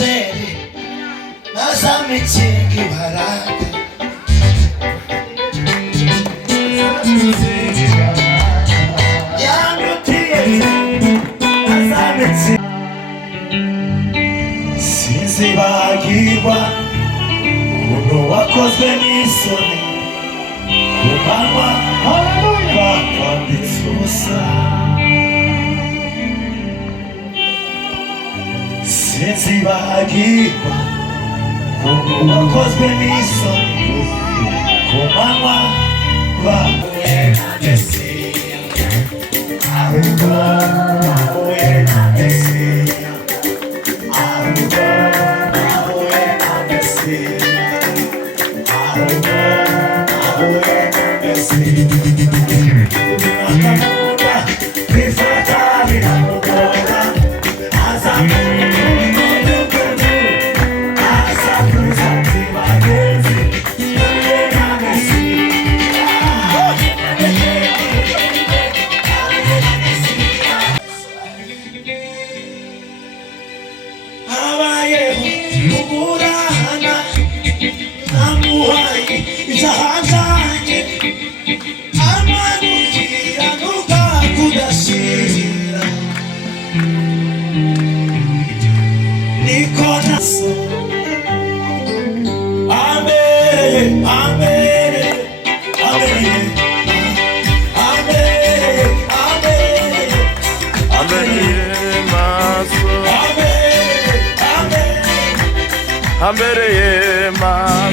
Ezeri nazamitsingi baraka yandutiye nazamitsingi sinzibagirwa umuntu wakozwe n'isoni ku manywa bakwambitse ubusa sinzibagirwa umuntu wakozwe n'isoni ku manywa bahuye na Mesiya ahubwo bahuye na Mesiya ahubwo bahuye na Mesiya ahubwo bahuye na Mesiya akamunda kwifata biramugora Ambereye maso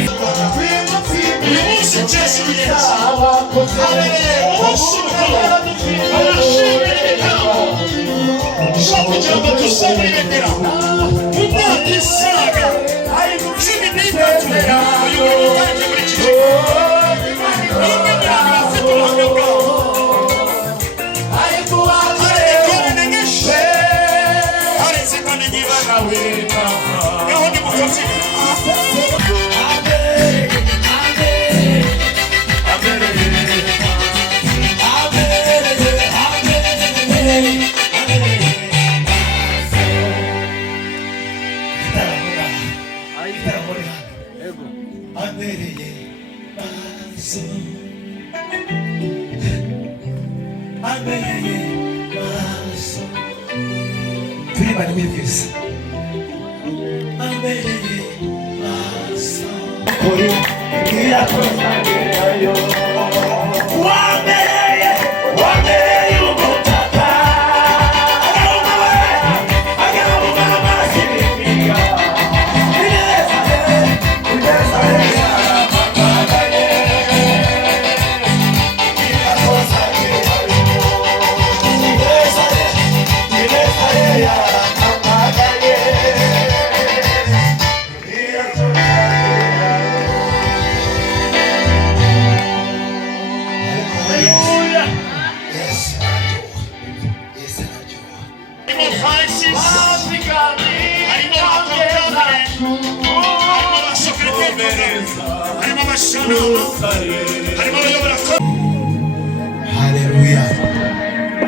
Haleluya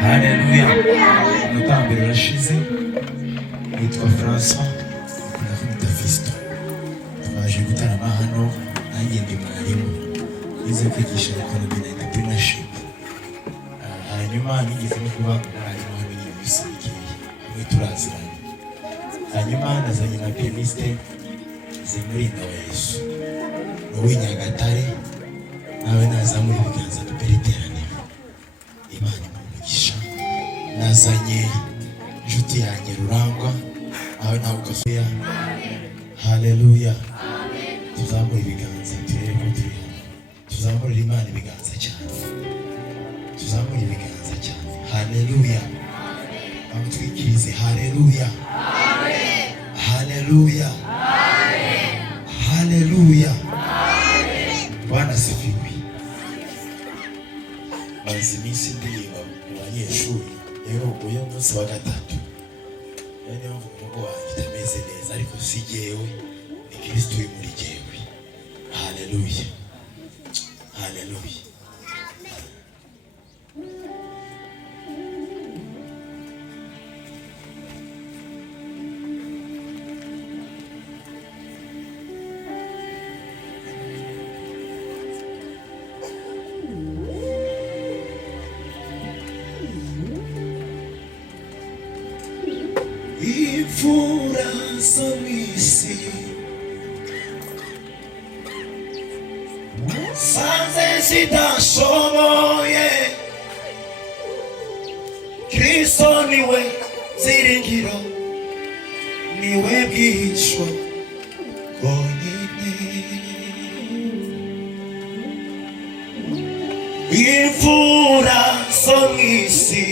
haleluya mutambiro urashize nitwa François ndafite Fisto twaje gutarama hano nanjye ndi mwarimu nize kwigisha economy na entrepreneurship hanyuma nigeze no kuba mwarimu hano y'ibisikiye hamwe turaziranye hanyuma nazanye na pianiste Zemurinda wa Yesu wowe Nyagatare nawe nazamura ibiganza duperiterane Imana imugisha nazanye inshuti yanjye Rurangwa nawe nawe ukafuya haleluya tuzamura ibiganza turere ko turi hano tuzamurira Imana ibiganza cyane tuzamura ibiganza cyane haleluya amutwikirize haleluya haleluya haleluya Bwana sifiwe maze iminsi ndirimba mu banyeshuri rero uyu munsi wa gatatu niyo mvuga ko bitameze neza ariko si jyewe ni Kristo uri muri jyewe haleluya haleluya somisi sanze sidashoboye Kristo niwe ziringiro niwe bwisho bwonyine imfura zo mw'isi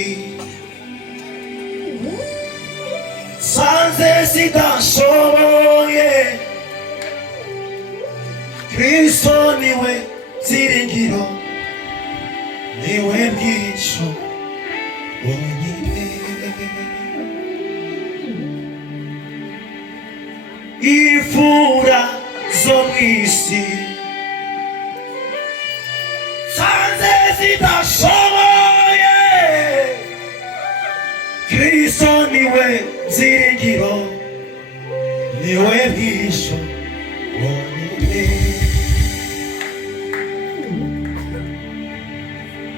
sanze zidashoboye Kristo niwe ziringiro niwe bwisho bwonyine imfura zo mw'isi sanze zidashoboye Kristo niwe ziringiro niwe bwisho bwonyine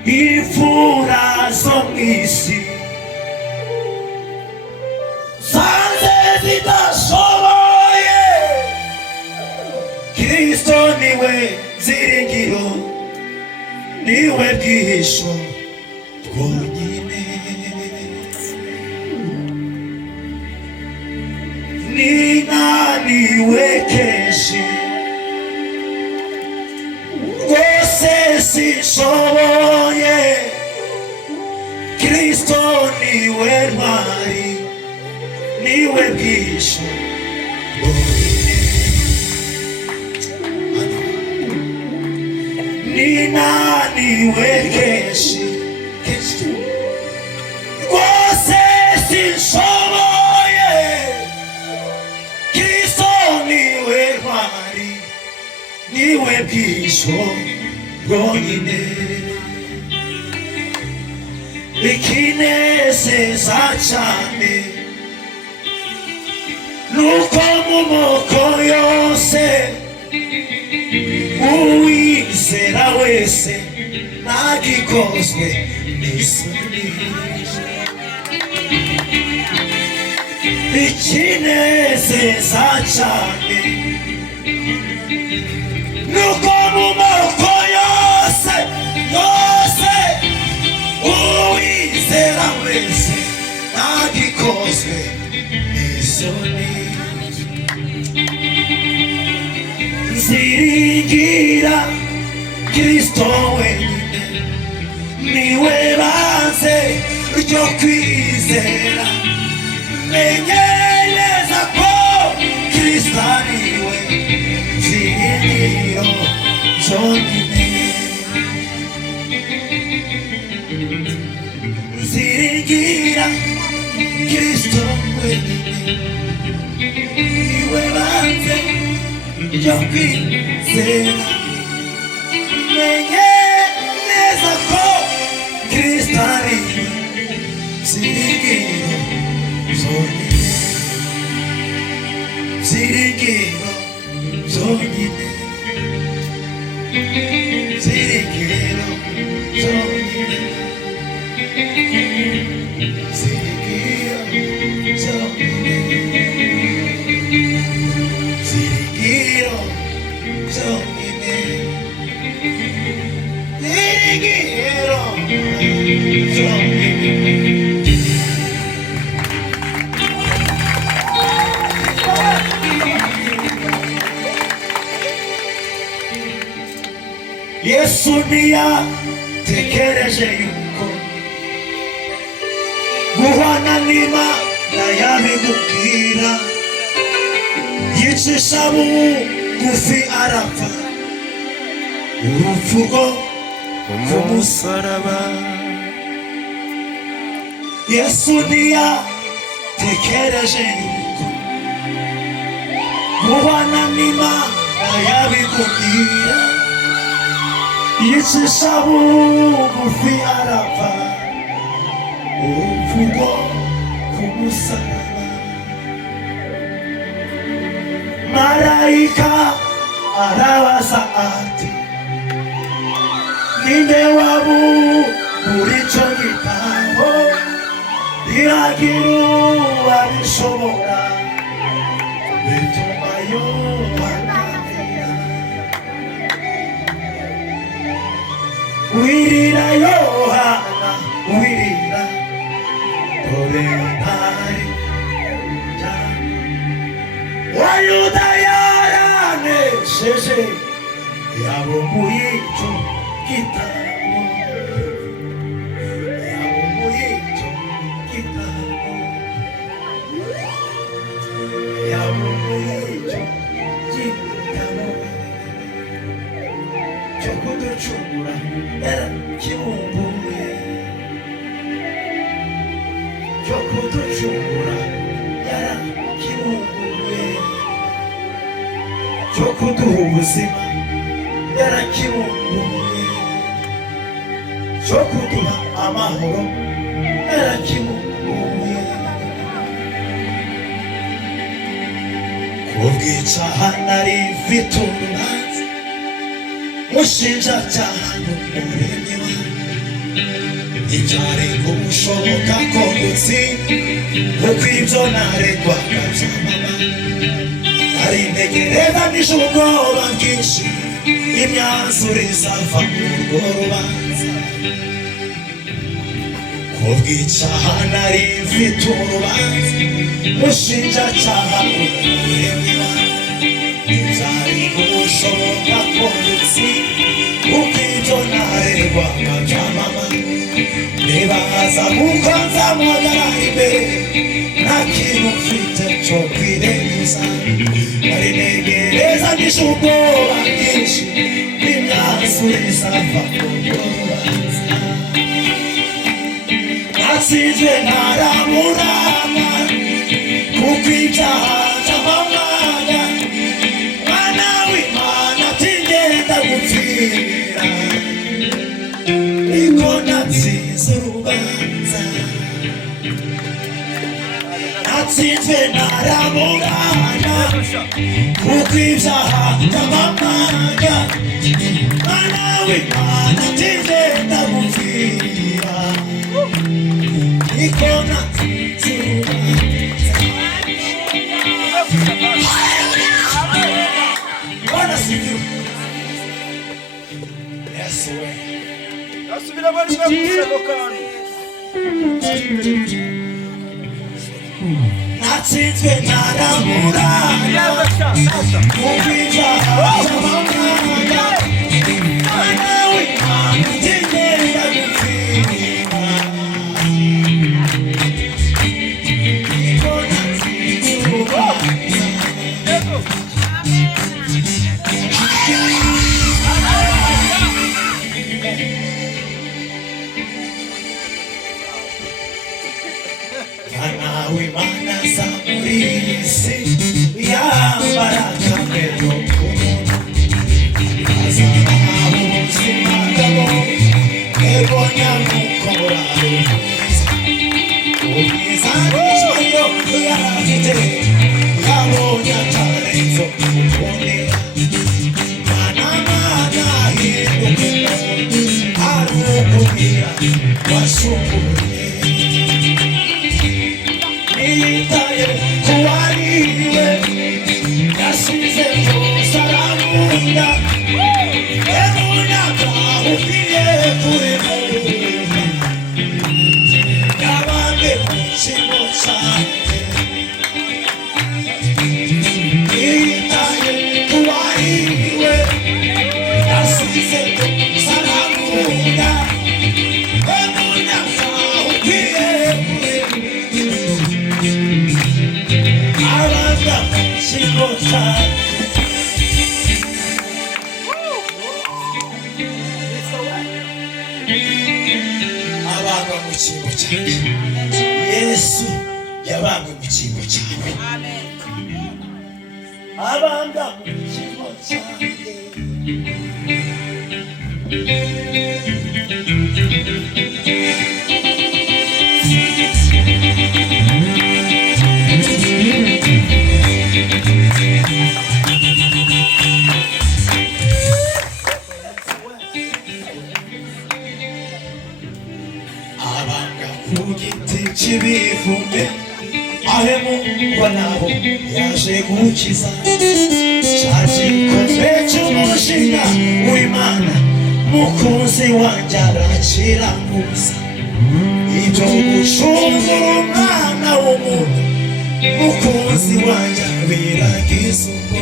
imfura zo mw'isi sanze zidashoboye Kristo niwe ziringiro niwe bwisho bwonyine ninaniwe kenshi rwose sinshoboye Kristo niwe ntwari niwe bwisho bwonyine ninaniwe kenshi rwose sinshoboye Kristo niwe ntwari niwe bwisho bwonyine ikinezeza cyane nuko mu moko yose uwizera wese ntagikozwe n'isoni ikinezeza cyane nuko mu moko yose uwizera wese ntagikozwe n'isoni nziringira Kristo wenyine niwe banze ryo kwizera menye neza ko Kristo ariwe ziringiro zonyine nziringira Kristo wenyine niwe banze ryo kwizera menye neza ko Kristo ariwe ziringiro zonyine ziringiro zonyine ziringiro zonyine ziringiro zonyine ziringiro zonyine ziringiro zonyine Yesu ntiyatekereje yuko guhana n'Imana yabimubwira yicisha bugufi arapfa urupfu rwo ku musaraba Yesu ntiyatekereje yuko guhana n'Imana yabimubwira yicisha bugufi arapfa urupfu rwo ku musaraba marayika arabaza ati ninde wabura icyo gitabo ntihagire uwabishobora Yohana wirira Yohana wirira dore ntari wayuda yaranesheje yabumbuye icyo gitabo yabumbuye icyo gitabo yabumbuye icyo gitabo cyo kuducungura yarakibumbuye cyo kuducungura yarakibumbuye cyo kuduha ubuzima yarakibumbuye cyo kuduha amahoro yarakibumbuye kubw'icyaha nari mfite urubanza mushinjacyaha n'umuremyi wanjye ntibyari gushoboka ko gutsinda kuko ibyo naregwaga byamamara ari integereza nishe ubwoba bwinshi imyanzuro izava muri urwo rubanza kubw'icyaha nari mfite urubanza mushinjacyaha n'umuremyi wanjye ntibyari gushoboka ko gutsinda kuko ibyo naregwaga byamamara nibaza kuko nzamuhagarara imbere nta kintu mfite cyo kwirenguza ari integereza nishe ubwoba bwinshi imyanzuro izava muri urwo rubanza natsinzwe ntaraburana kuko ibyaha byamamara mwana w'Imana atigenda gupfira niko natsinze urubanza natsinzwe ntaraburana kuko ibyaha byamamara mwana w'Imana atigenda gupfira niko natsinze urubanza. Bwana sifiwe. Yesu we. Asubira bari bakusego kandi. Natsinzwe ntaraburana kuko ibyaha byamamara mwana w'Imana atigenda gupfira niko natsinze urubanza. Mwana w'Imana aza muri iyi si yambara kamero k'umuntu azabaha ubuzima bwabo ego nyamukora ubwiza n'icyo yari afite yabonye atarenze kumubonera mwana hinduka ari ukubwira washunguye niyitaye kuwariwe yasize byose aramunda emunyaka ukwiye kurimunda yabambe mu kigo cyanjye niyitaye kuwariwe yasize byose aramunda emunyaka ukwiye abanga mu kigo cyanjye abanga mu kigo cyanjye Yesu yabanga mu kigo cyawe abanga mu kigo cyanjye abanga ku giti cy'ibivume ahemukwa nabo yaje waje gukiza cya gikombe cy'umushinga w'Imana mukunzi wanjye arakiranguza ibyo gucungura umwana w'umuntu mukunzi wanjye biragize ubwo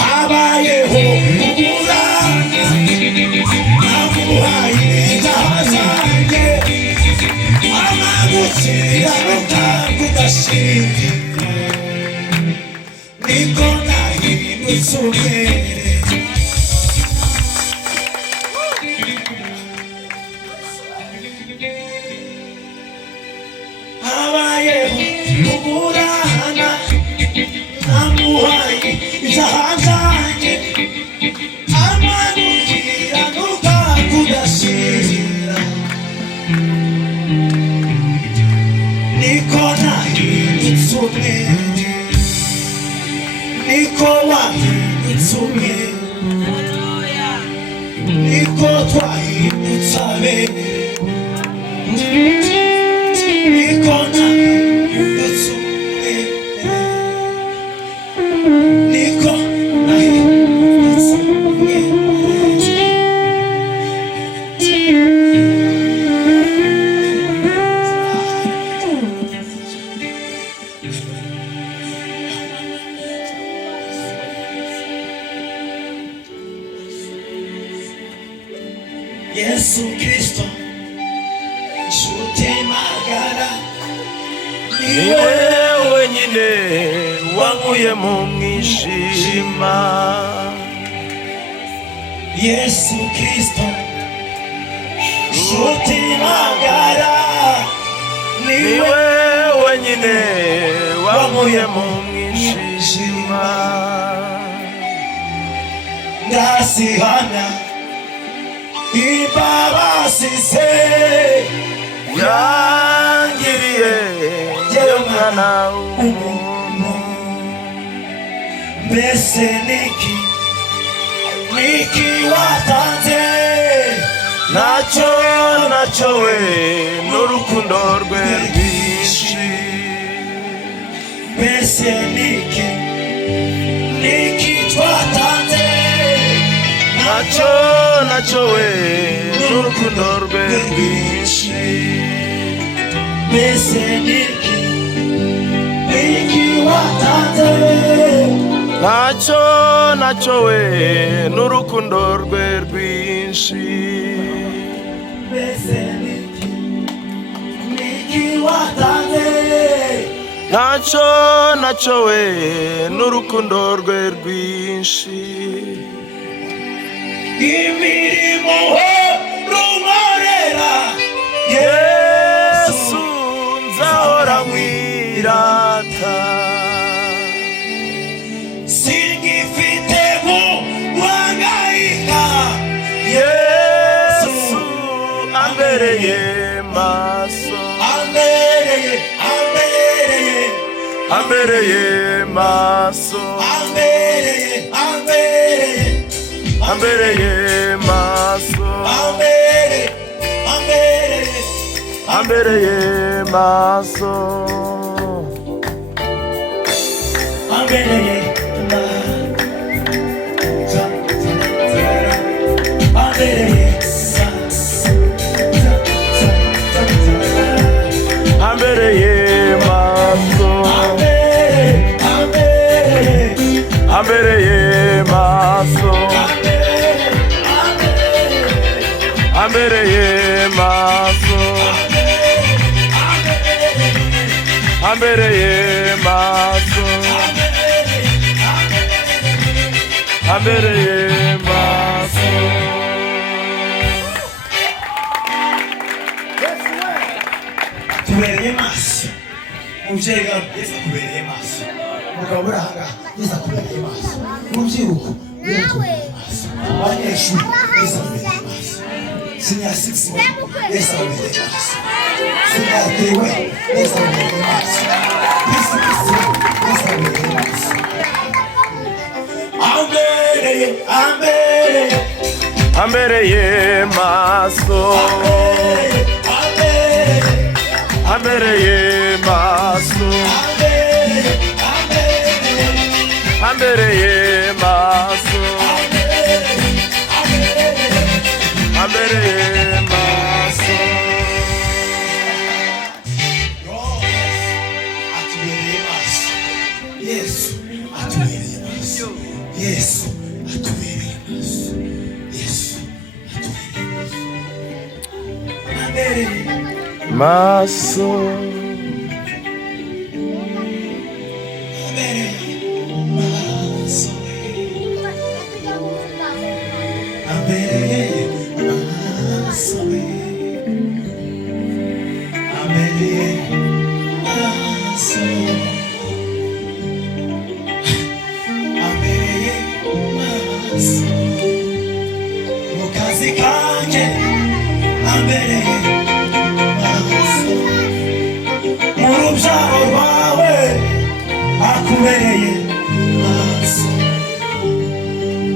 habayeho kuburana namuhaye ibyaha zanjye amagukiranuka kudashingira niko nahindutse umwere habayeho kuburana namuhaye ibyaha zanjye amagukiranuka kudashingira niko nahindutse umwere niko wahindutse umwere niko twahindutse abere niko nahindutse umwere niko nahindutse umwere Yesu Kristo nshuti magara niwe wenyine wankuye mu mwijima. Yesu Kristo nshuti magara niwe wenyine wankuye mu mwijima. ndasihana imbabazi ze yangiriye yewe mwana w'umuntu. mbese niki watanze nacyo we n'urukundo rwe rwinshi. mbese niki twatanze nacyo we n'urukundo rwe rwinshi. mbese niki watanze nacyo we n'urukundo rwe rwinshi. mbese niki watanze nacyo we n'urukundo rwe rwinshi. imirimo runkorera Yesu nzahora nkwirata. singifite guhangayika Yesu ambereye maso. ambereye maso. ambereye maso. ambereye maso. ambereye maso. ambereye maso. ambereye maso. ambereye maso. ambereye maso. tubereye maso umubyeyi wawe Yesu akubereye maso umugabo uri aha ngaha Yesu akubereye maso urubyiruko Yesu akubereye maso abanyeshuri Yesu akubereye maso senior 6 Yesu akubereye maso senior 3 Yesu akubereye maso Yesu akubereye maso ambereye maso. ambereye maso. maso mukazi kanje ambereye maso mu rubyaro rwawe akubereye maso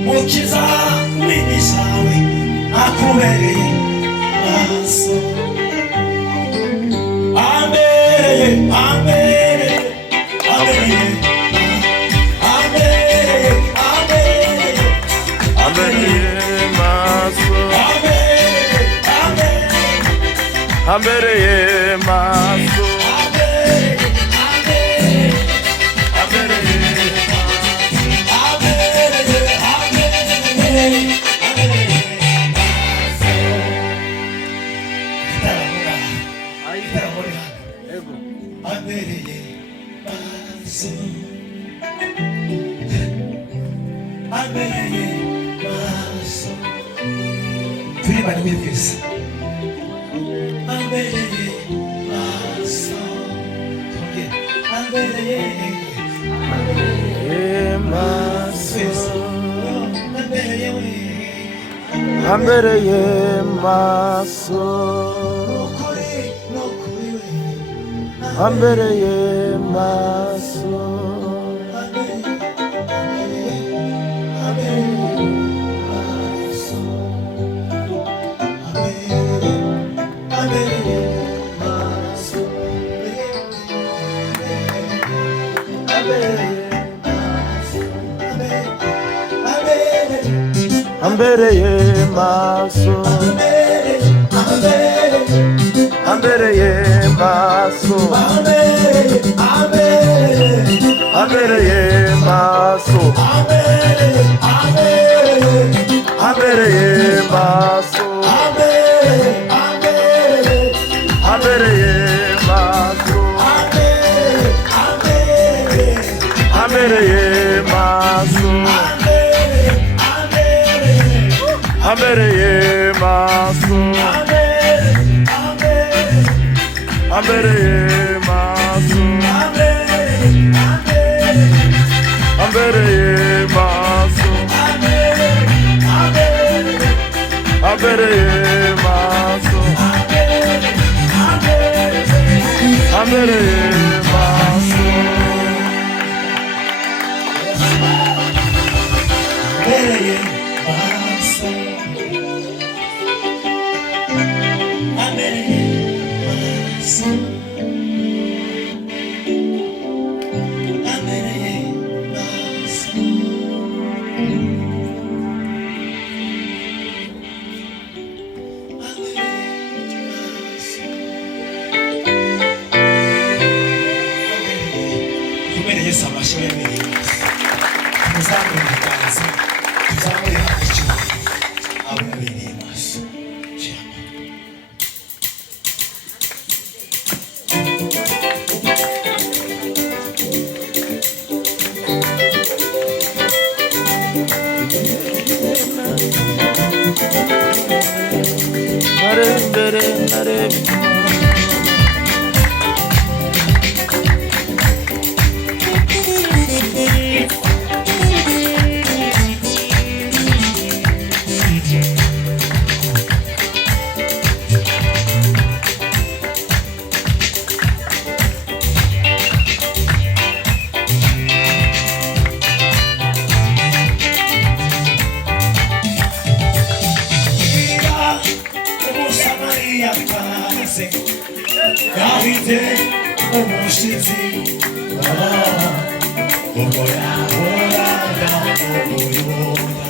mu kizamini cyawe akubereye maso ambereye ambereye ambereye ambereye maso Prima di questo. ambereye maso ambereye maso ambereye maso ambereye maso ambereye maso ambereye maso ambereye maso ambereye maso ambereye maso ambereye maso ambereye maso ambereye maso ambereye maso Yesu amashimwe y'Imana. Tuzamure ibiganza, tuzamure icyubahiro, abo yabereye maso. Davide umushitsi umuyahoraga umuyoboka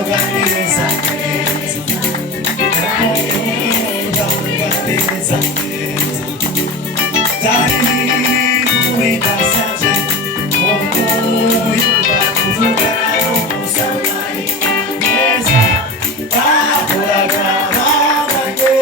uganiriza neza umuyoboka uganiriza neza dari bidasanzwe umuyoboka kuvugana n'umusamari neza bahoraga babanye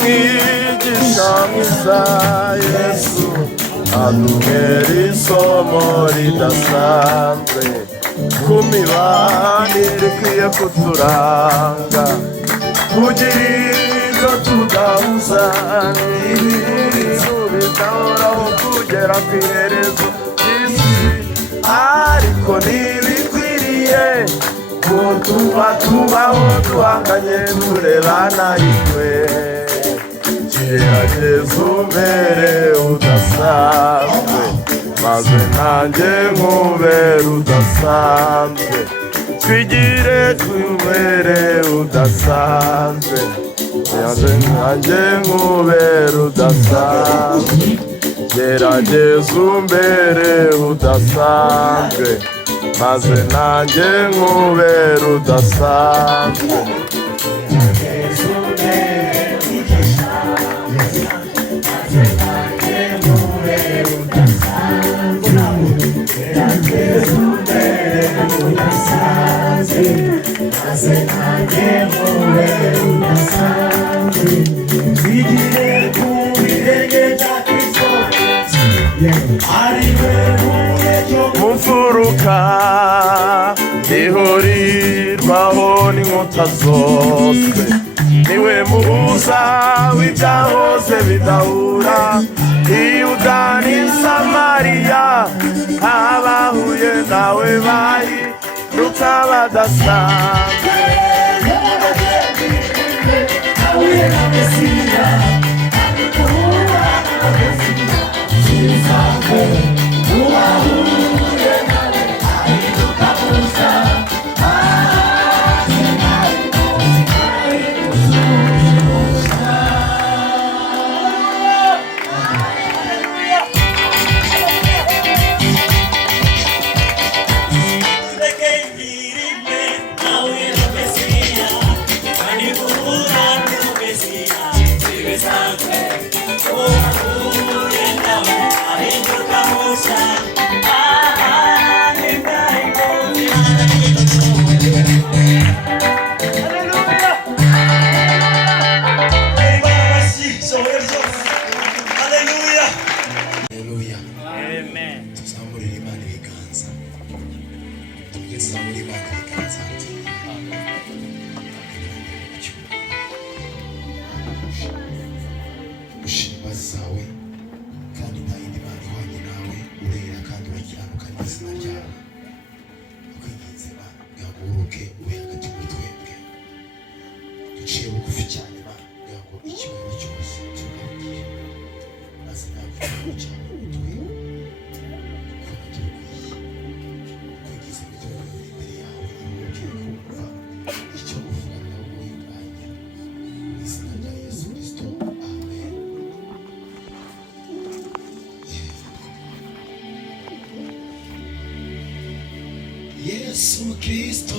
umwigisha mwiza Yesu aduhera isomo ridasanzwe ku mibanire ikwiye kuturanga kugira ibyo tudahuza n'ibintu bidahoraho kugera ku iherezo ry'isi ariko ntibikwiriye ko tubaho duhanganye turebana ingwe gerageza umbere udasanzwe maze nanjye nkubere udasanzwe twigire twubere udasanzwe maze nanjye nkubere udasanzwe gerageza umbere udasanzwe maze nanjye nkubere udasanzwe mumfuruka ihurirwaho n'inkuta zose niwe muhuza w'ibyahoze bidahura iyudani samariya abahuye nawe rukabadasanzwe. Yesu Kristo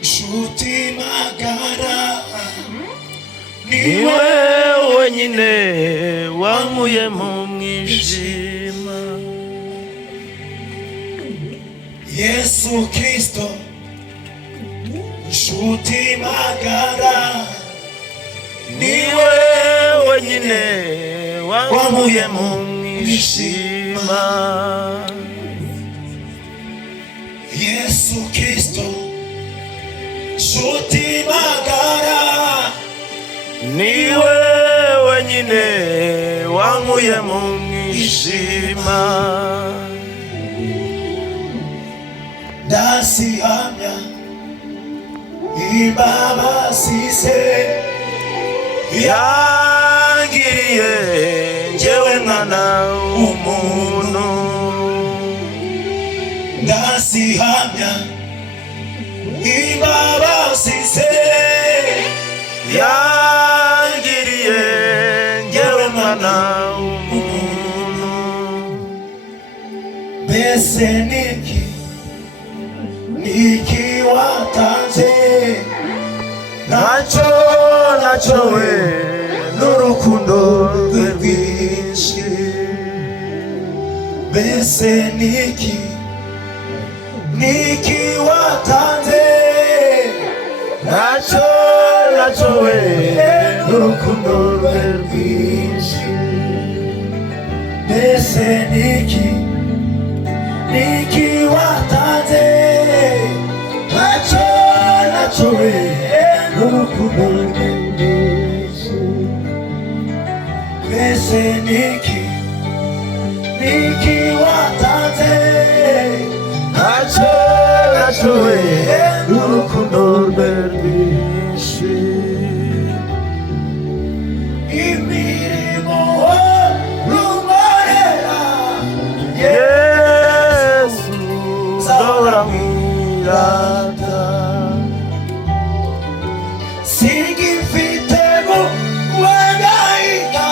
nshuti magara, niwe wenyine wankuye mu mwijima. Yesu Kristo nshuti magara, niwe wenyine wankuye mu mwijima. Yesu Kristo nshuti magara, niwe wenyine wankuye mu mwijima. Ndasihamya imbabazi ze yangiriye njyewe mwana w'umuntu. Ndasihamya imbabazi ze yangiriye njyewe mwana w'umuntu. Mbese niki watanze, ntacyo we n'urukundo rwe rwinshi. Mbese niki watanze, ntacyo we n'urukundo rwe rwinshi. mbese niki watanze, ntacyo we n'urukundo rwe rwinshi. Mbese niki watanze, ntacyo we n'urukundo rwe rwinshi. imirimo rumorera Yesu zahora mwirata, singifite guhangayika.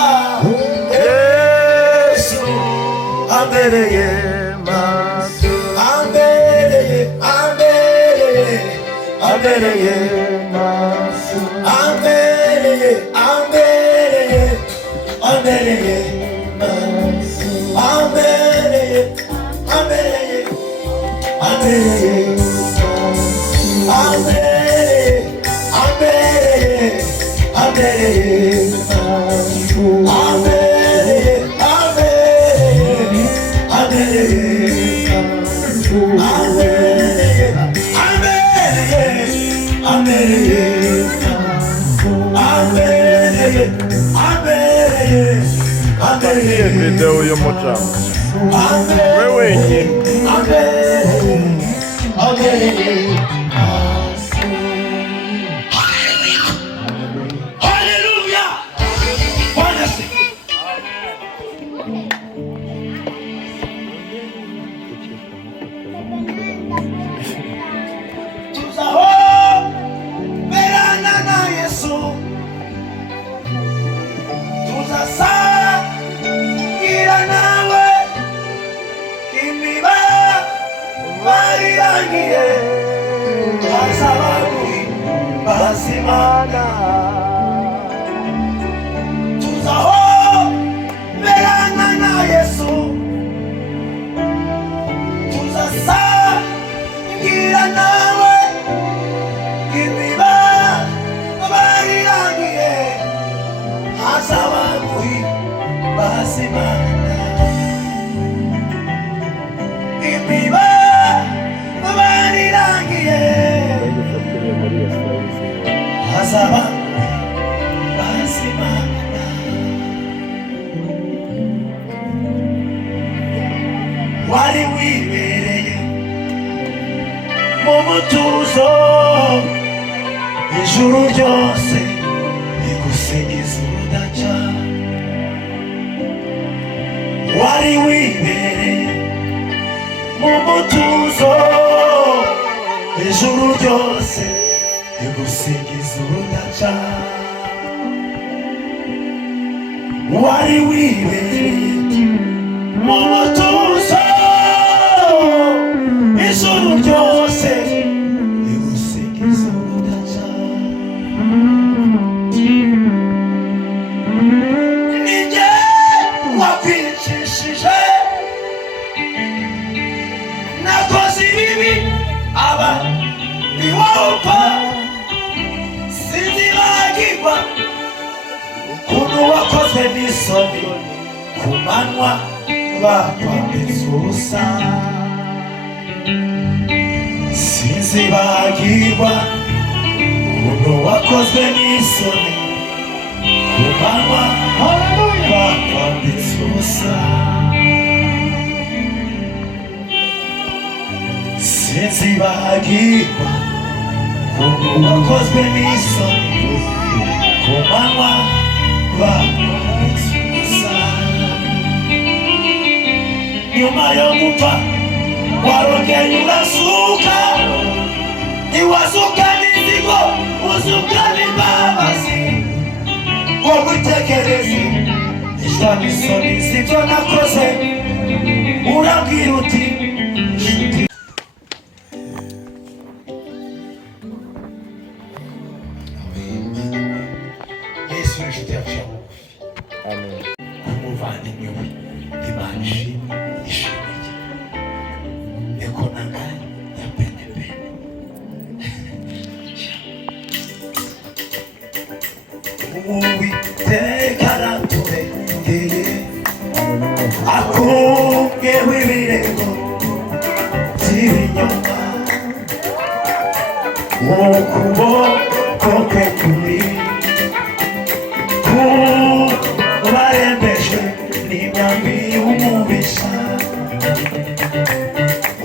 Yesu ambereye maso, ambereye maso, ambereye maso, ambereye video y'umucanga wewe nyine ambereye maso. Haleluya. Bwana asifiwe. Tuzahoberana na Yesu, tuzasangira nawe imibabaro irangiye, hazaba guhimbaza Imana. Tuzahoberana na Yesu, tuzasangira nawe imibabaro irangiye, hazaba guhimbaza Imana. Imibabaro irangiye, hazaba guhimbaza Imana. Wari wibereye mu mutuzo, ijuru ryose rigusingiza urudaca. Wari wibereye mu mutuzo, ijuru ryose rigusingiza urudaca. Wari wibereye mu mutuzo, ijuru ryose rigusingiza urudaca. Ni jye wakwicishije, nakoze ibibi aba ni wowe upfa. Sinzibagirwa ukuntu wakoze n'isoni, ku manywa bakwambitse ubusa. Sinzibagirwa ukuntu wakoze n'isoni, ku manywa bakwambitse ubusa. Sinzibagirwa ukuntu wakozwe n'isoni, ku manywa bakwambitse ubusa. Nyuma yo gupfa warongeye urazuka, ntiwazuka n'inzigo, uzuka n'imbabazi. Wowe utekereze ishwa n'isoni z'ibyo nakoze, urambwira uti Yesu ni inshuti yacu ya bugufi. Amen. Umuvandimwe we Imana ishimwe ishimwe. Eko nangaye ya penepene. Uwiteka araturengeye, akungeho ibirego by'ibinyoma. Ukuboko kwe kuri kubarembeje n'imyambi y'umubisha.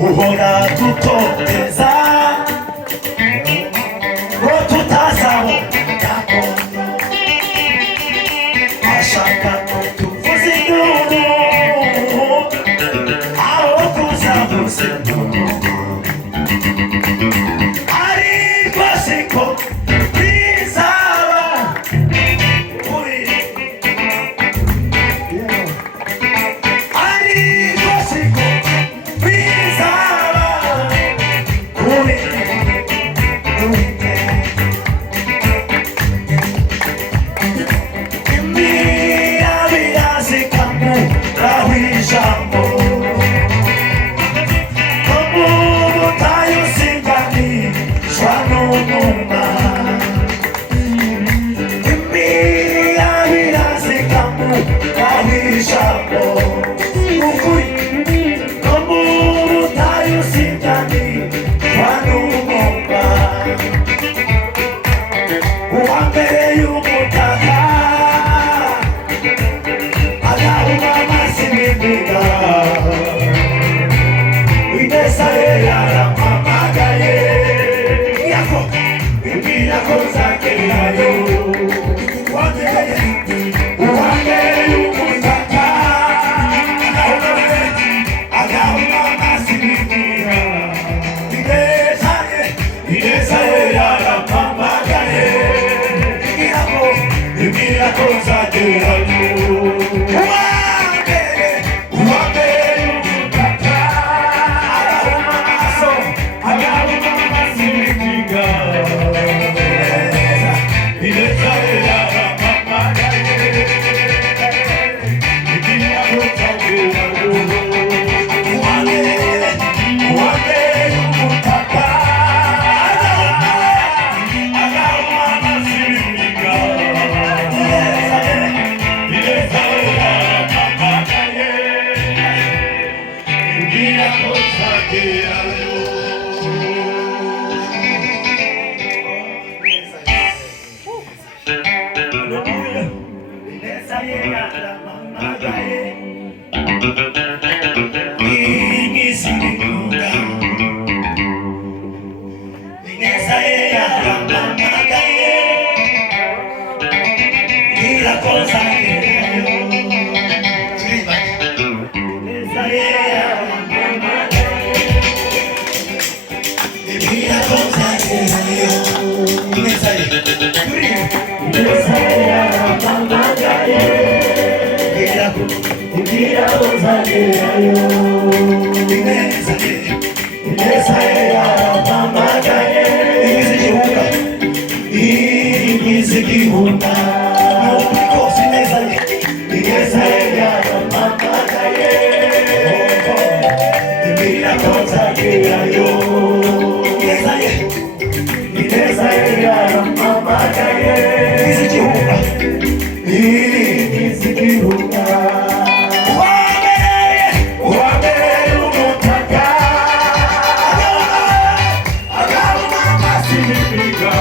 Uhora dutoteza ngo tutazaho gakondo, ashaka ko tuvuza induru aho kuzavuza induru. Ariko siko bizaba kuri, ariko siko bizaba kuri. Como no tallo sin camino, suano no más. yaramamagaye irakonsagerayo ineza ye yaramamagaye irakonsagerayo ineza ye yaramamagaye irakonsagerayo ineza ye yaramamagaye igihunda nukuri ineza ye yaramamagaye irakonsagerayo ineza ye yaramamagaye igihunda wabereye umutaka agabuma amasirika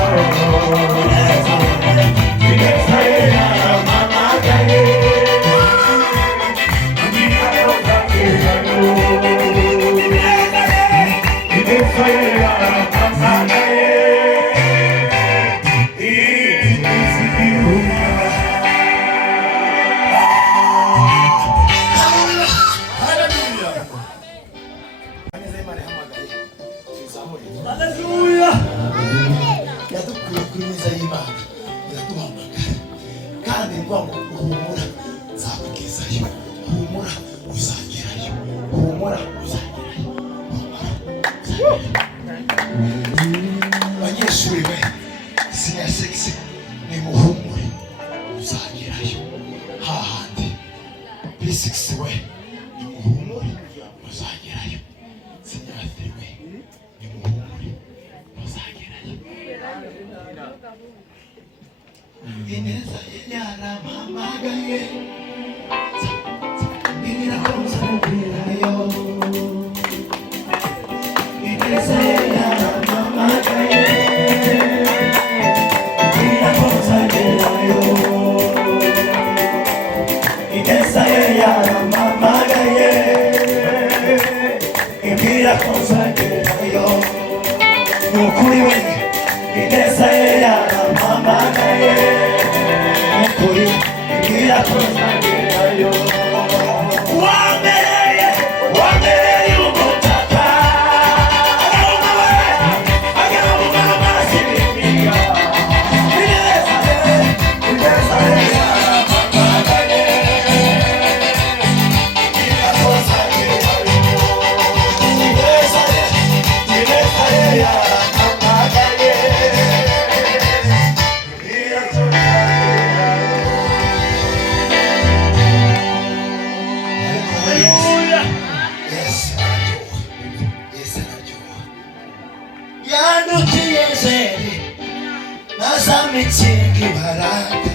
ineza ye yaramamagaye irakonsagerayo ineza ye yaramamagaye Haleluya. Yadukwiye kuri meza y'Imana iraduhamagara kandi rwango humura nzakugezayo, humura uzagerayo, humura uzagerayo. Banyeshuri be senior six nimuhumure uzagerayo hahandi P6 we nimuhumure uzagerayo senior 3 we nimuhumure uzagerayo. Ineza yaramamagaye irakonsagerayo ineza yaramamagaye irakonsagerayo ineza yaramamagaye irakonsagerayo nukuri we ineza yaramamagaye nukuri irakonsagerayo wabereye umutaka agabuma amasirika ineza ye yaramamagaye irakonsagerayo ineza ye yaramamagaye yandukiye zeri nazamitsingi barata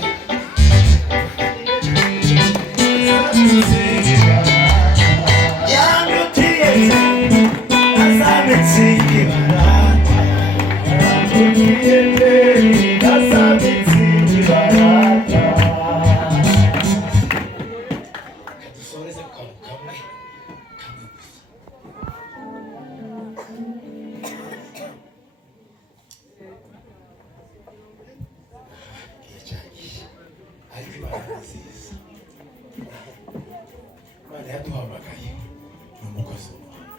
yandukiye zeri nazamitsingi barata yandukiye zeri nazamitsingi barata. Kadusoreze akantu kamwe gusa. Ariko Imana nziza, Imana yaduhamagaye ni umukozi wayo.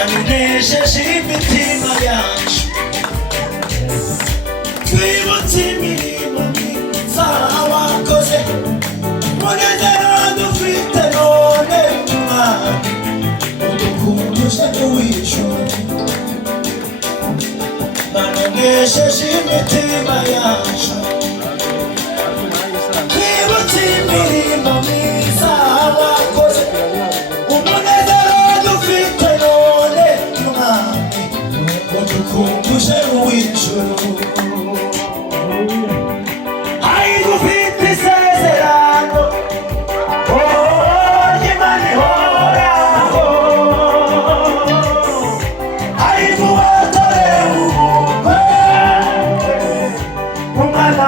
Anejeje imitima yacu twibutse imirimo myiza wakoze, munezero dufite none Imana udukumbushe uw'ijuru. Anejeje imitima yacu twibutse imirimo myiza wakoze, umunezero dufite none Imana udukumbushe uw'ijuru. Dufite isezerano ry'Imana ihoraho, ariko watorewe umwana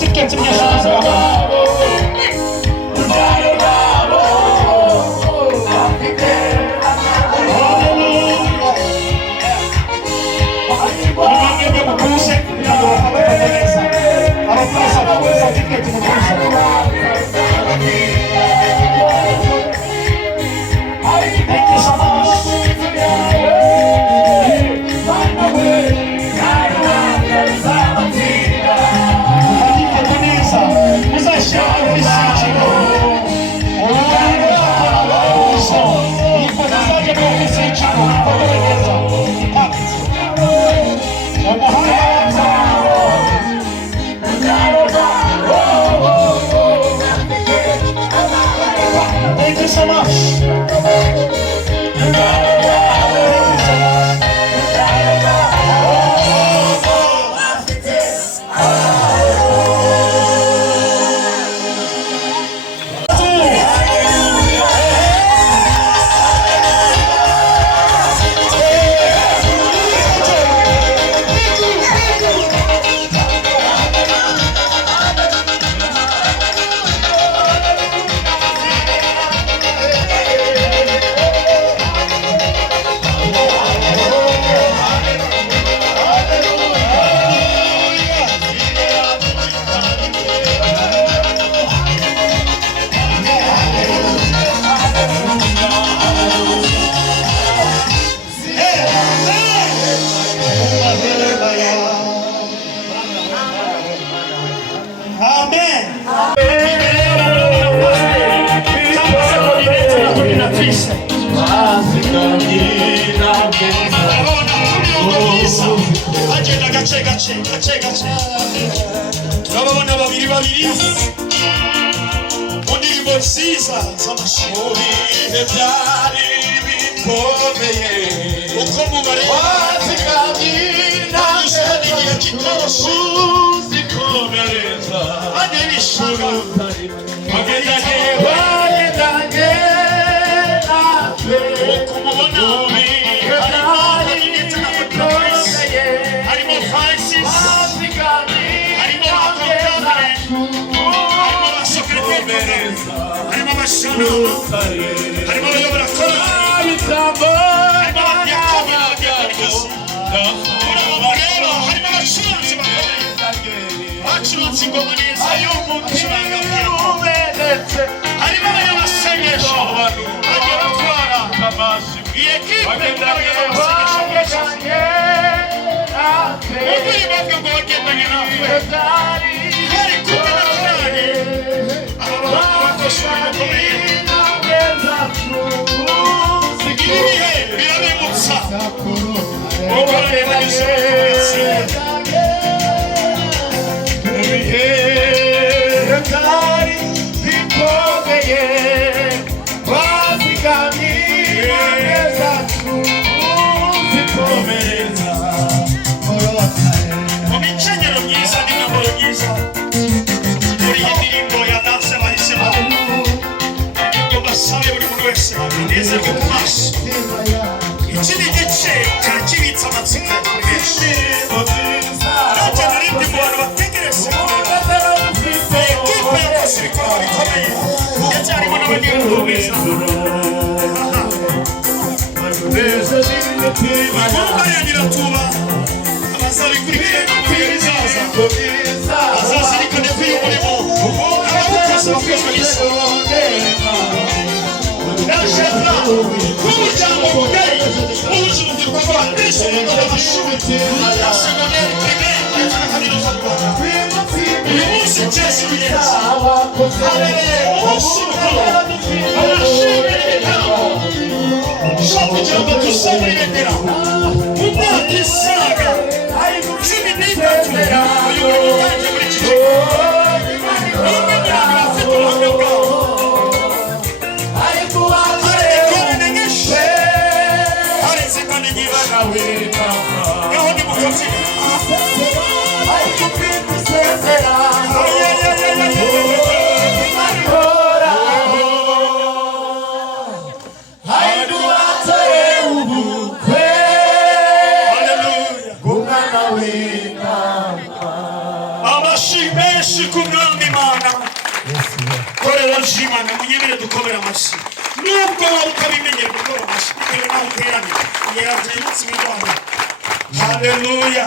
Ticket to Shut Amen. Kama sako nilete na kulinatisha. Agenda gace gace. Turabona babiri mu ndirimbo nziza z'amashuri byari bikomeye uko mubareba wazikamira igihe kitoroshye uzikomereza agerishaga wagendanye uko mubona harimo Francis, harimo Akokame, harimo abasekreteri, harimo abashana, harimo abayobora kora, harimo abadiyakoni n'abadiyakoni. Urabona harimo abacuranzi bakomeye, bacuranze ingoma neza y'umucuranga piano, harimo abanyamasengesho bagiye batwara iyi ekipe y'abanyamasengesho. Ukuri bavwe ngo bagendanye natwe bari kumwe natwe aba bantu bakoze ibikomeye. Ibihe birabibutsa ukorera n'ishobozi mu bihe byari bikomeye bazigamira zacu zikomereza mu mikenyero myiza n'imyambaro myiza. Muri iyi ndirimbo ya danse bahisemo ngo basabe buri muntu wese anezerwe ku maso. Iki ni igice cyari kibitse amatsiko kuri benshi, ntacyo narindi mu bantu bategereje ekipe yakoze ibikorwa bikomeye ndetse harimo n'abanyamakuru beza. Mariya Nyiratuba abazabikurikirana mu bihe bizaza azazirikane ko uyu murimo abawukoze bakozwe n'isoni. Ndashaka nk'umuryango mugari wuje urubyiruko rw'abakristo biga amashuri ya segonderi, pirimeri ndetse na kaminuza mu Rwanda. Uyu munsi Yesu Yesu habereye umunsi mukuru abashimira inama ushobora kugira ngo dusome ibendera mu myaka isaga 13 uyu murimo utangiye muri iki kigo. Nimwe muri abo bafite ubuhamya bwabo hari ingorane nyinshi, hari inzitane nyinshi, ngaho ni mu kabyina Imana munyemere dukomera amashyi nubwo waba utabimenyera gukora amashyi bitewe n'aho uteranye yaravuye umunsi w'Imana. Haleluya.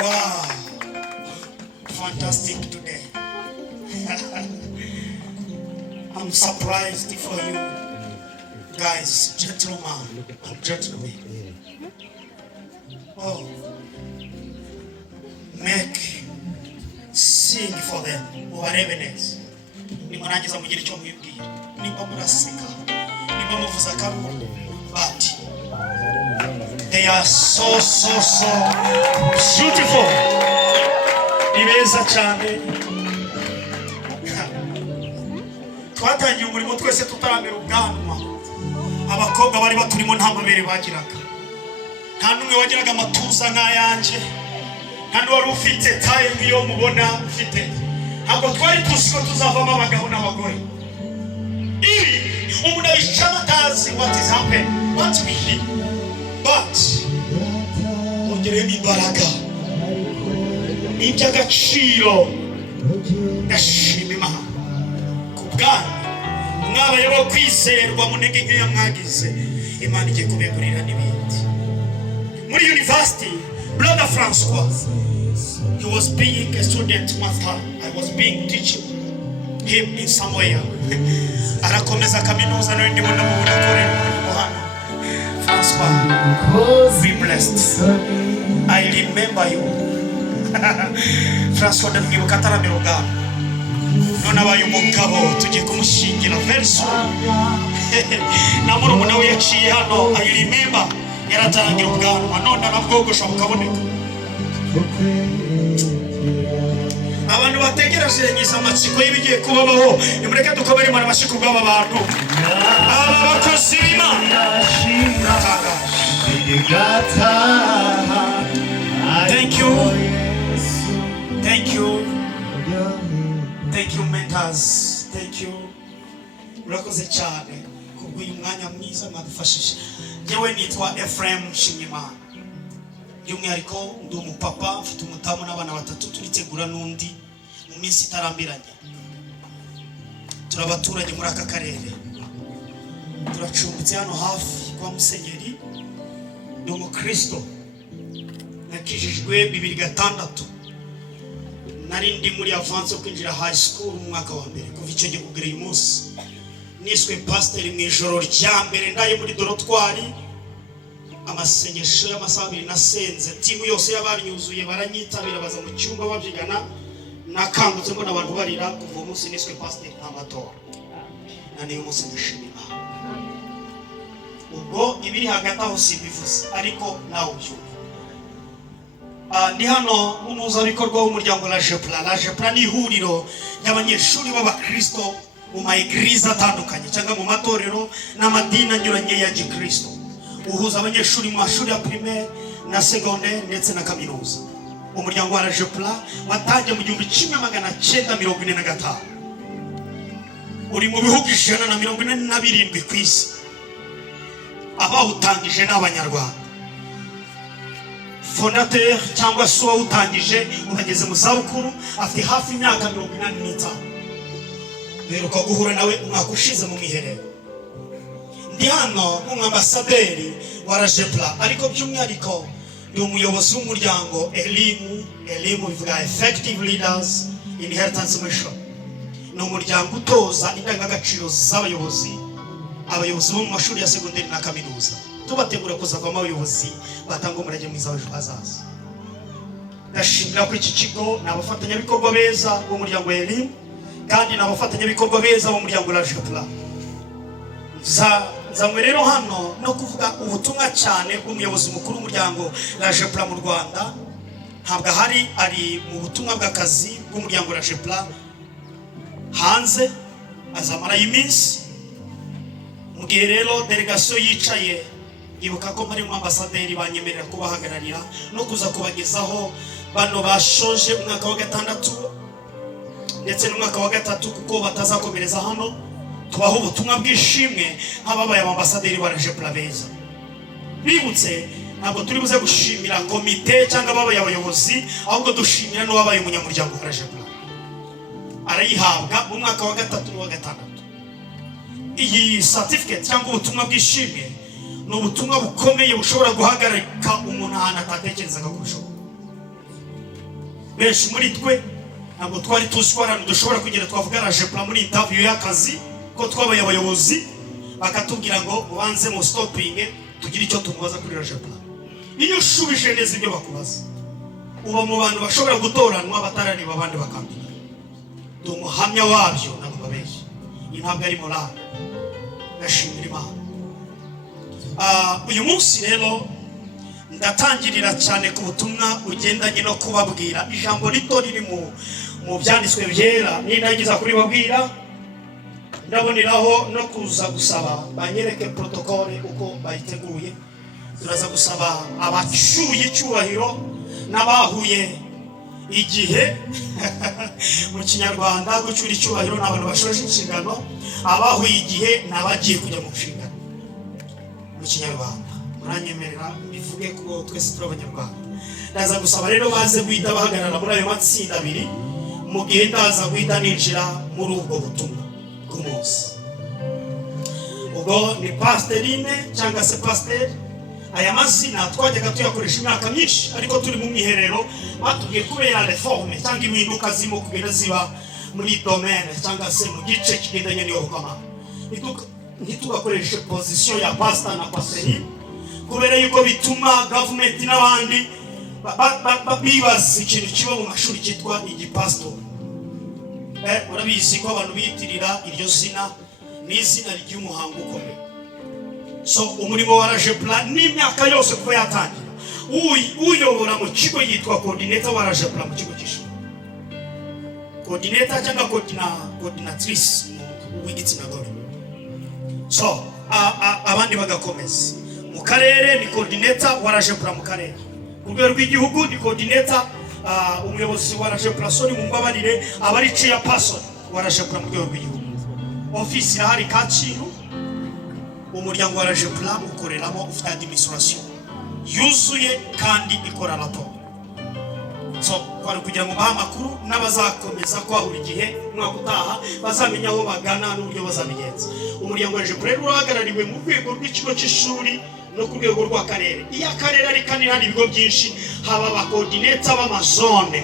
Wow, fantastic today. I'm surprised for you guys, gentlemen and gentlemen. Oh, make sing for them whatever it is. Nimurangiza mugira icyo mwibwira, nimba muraseka, nimba muvuza akarundo, but they are so beautiful. Ni beza cyane. Twatangiye umurimo twese tutaramera ubwanwa. Abakobwa bari baturimo nta mabere bagiraga, nta numwe wagiraga amatuza nk'ayanje, nta n'uwari ufite taye nk'iyo mubona ufite. Ntabwo twari tuzi ko tuzavamo abagabo n'abagore. Ibi umuntu abishama atazi what is happening, what we did, but ongeremo imbaraga n'iby'agaciro. Ndashima Imana ku bwanyu mwabaye bo kwizerwa mu ntege nkeya mwagize. Imana igiye kubegurira n'ibindi. Muri university, Brother Francois, he was being a student one time. I was being teaching him in somewhere. Arakomeza kaminuza n'indi mbona mu bunakorera umuhano. Francois, be blessed. I remember you. François ndamwibuka ataramira ubwana none abaye umugabo tugiye kumushingira very soon. Na murumuna we yaciye hano I remember yaratangira ubwanwa none arabwogosha bukaboneka. Abantu bategereje nyiza amatsiko y'ibigiye kubabaho nimureke dukomere mu mashiko bw'aba bantu aba bakozi b'Imana. Thank you, thank you, thank you mentors, thank you. Murakoze cyane kubw'uyu mwanya mwiza mwadufashije. Jewe nitwa Ephraim Shimimana, by'umwihariko ndi umupapa mfite umutamu n'abana batatu turitegura n'undi mu minsi itarambiranye. Turabaturage muri aka karere, turacumbitse hano hafi kwa Musenyeri. Ndi umukristo nakijijwe 2006 nari ndi muri avance yo kwinjira high school mu mwaka wa mbere. Kuva icyo gihe kugera uyu munsi niswe pastor mu ijoro rya mbere ndaye muri dorotwari. Amasengesho y'amasaha 2 nasenze, timu yose y'abanyuzuye baranyitabira baza mu cyumba babyigana. Nakangutse mbona abantu barira. Kuva uwo munsi niswe pastor amatora na niyo munsi ndashimira. Ubwo ibiri hagati aho sibivuze ariko nawe ubyumva. Ndi hano umuhuzabikorwa w'umuryango La Jepla. La Jepla ni ihuriro ry'abanyeshuri b'abakristo mu maeglize atandukanye cyangwa mu matorero n'amadini anyuranye ya Gikristo. Uhuza abanyeshuri mu mashuri ya primaire na secondaire ndetse na kaminuza. Umuryango wa La Jepla watangiye mu 1945. Uri mu bihugu 147 ku isi. Abawutangije n'abanyarwanda. Fondateur cyangwa se uwawutangije ubageze mu zabukuru afite hafi imyaka 85. Beruka guhura nawe umwaka ushize mu miherero. Ndi hano nk'umwambasaderi wa La Jepla ariko by'umwihariko ni umuyobozi w'umuryango Elimu bivuga Effective Leaders Inheritance Mission. Ni umuryango utoza indangagaciro z'abayobozi, abayobozi bo mu mashuri ya secondaire na kaminuza. Tubategura kuzavamo abayobozi batanga umurage mwiza w'ejo hazaza. Ndashimira ko iki kigo n'abafatanyabikorwa beza b'umuryango Elimu kandi n'abafatanyabikorwa beza b'umuryango La Jepla. Zamwe rero hano no kuvuga ubutumwa cyane bw'umuyobozi mukuru w'umuryango La Jepla mu Rwanda. Ntabwo ari mu butumwa bw'akazi bw'umuryango La Jepla hanze azamara iminsi. Mu gihe rero delegation yicaye ibuka ko muri mu ambasaderi banyemerera kubahagararira no kuza kubagezaho bano bashoje umwaka wa 6 ndetse n'umwaka wa 3 kuko batazakomereza hano. Tubaho ubutumwa bw'ishimwe nk'ababaye ambasaderi wa La Jepla beza. Bibutse ntabwo turi buze gushimira komite cyangwa ababaye abayobozi, ahubwo dushimira n'uwabaye umunyamuryango wa La Jepla. Arayihabwa mu mwaka wa 3 n'uwa 6. Iyi certificate cyangwa ubutumwa bw'ishimwe ni ubutumwa bukomeye bushobora guhagarika umuntu ahantu atatekerezaga kurushaho. Benshi muri twe ntabwo twari tuzwarana dushobora kugira twavuga La Jepla muri interview y'akazi ko twabaye abayobozi bakatubwira ngo ubanze mu stopping tugira icyo tumubaza kuri La Jepla. Iyo ushubije neza ibyo bakubaza uba mu bantu bashobora gutoranwa batarareba abandi bakambira. Tumuhamya wabyo nabo babeshye. Ntabwo ari morale. Ndashimira Imana. Uyu munsi rero ndatangirira cyane ku butumwa ugendanye no kubabwira ijambo rito riri mu byanditswe byera. Nindagiza kuri babwira ndaboneraho no kuza gusaba banyereke protocole uko bayiteguye. Turaza gusaba abacyuye icyubahiro n'abahuye igihe mu Kinyarwanda gucyura icyubahiro n'abantu bashoje inshingano. Abahuye igihe n'abagiye kujya mu nshingano mu Kinyarwanda. Muranyemerera bivuge ko twese turi abanyarwanda. Ndaza gusaba rero baze guhita bahagarara muri ayo matsinda abiri mu gihe ndaza guhita ninjira muri ubwo butumwa bw'umunsi. Ubwo ni pastorine cyangwa se pasteur. Aya mazina twajyaga tuyakoresha imyaka myinshi ariko turi mu mwiherero batubwiye kubera reforme cyangwa impinduka zimo kugenda ziba muri domaine cyangwa se mu gice kigendanye n'iyobokamana. Ntitugakoreshe position ya pastor na pastorine kubera yuko bituma government n'abandi bibaza ikintu kiba mu mashuri cyitwa igipastori. Urabizi ko abantu biyitirira iryo zina ni izina ry'umuhango ukomeye. So umurimo wa RAJEPLA n'imyaka yose kuva yatangira, uyobora mu kigo yitwa coordinator wa RAJEPLA mu kigo cy'ishuri. Coordinator cyangwa coordinatrice w'igitsina gore. So abandi bagakomeza mu karere ni coordinator wa RAJEPLA mu karere. Ku rwego rw'igihugu ni coordinator umuyobozi wa RAJEPLA soni mu mbabarire abari chairperson wa RAJEPLA mu rwego rw'igihugu. Office irahari Kacyiru. Umuryango wa RAJEPLA ukoreramo ufite administration yuzuye kandi ikora raporo. So kwari kugira ngo bahamakuru n'abazakomeza kwahura igihe mwaka utaha bazamenya aho bagana n'uburyo bazabigenza. Umuryango wa RAJEPLA urahagarariwe mu rwego rw'ikigo cy'ishuri no ku rwego rw'akarere. Iyo akarere ari kanini hari ibigo byinshi, haba ba coordinator b'amazone.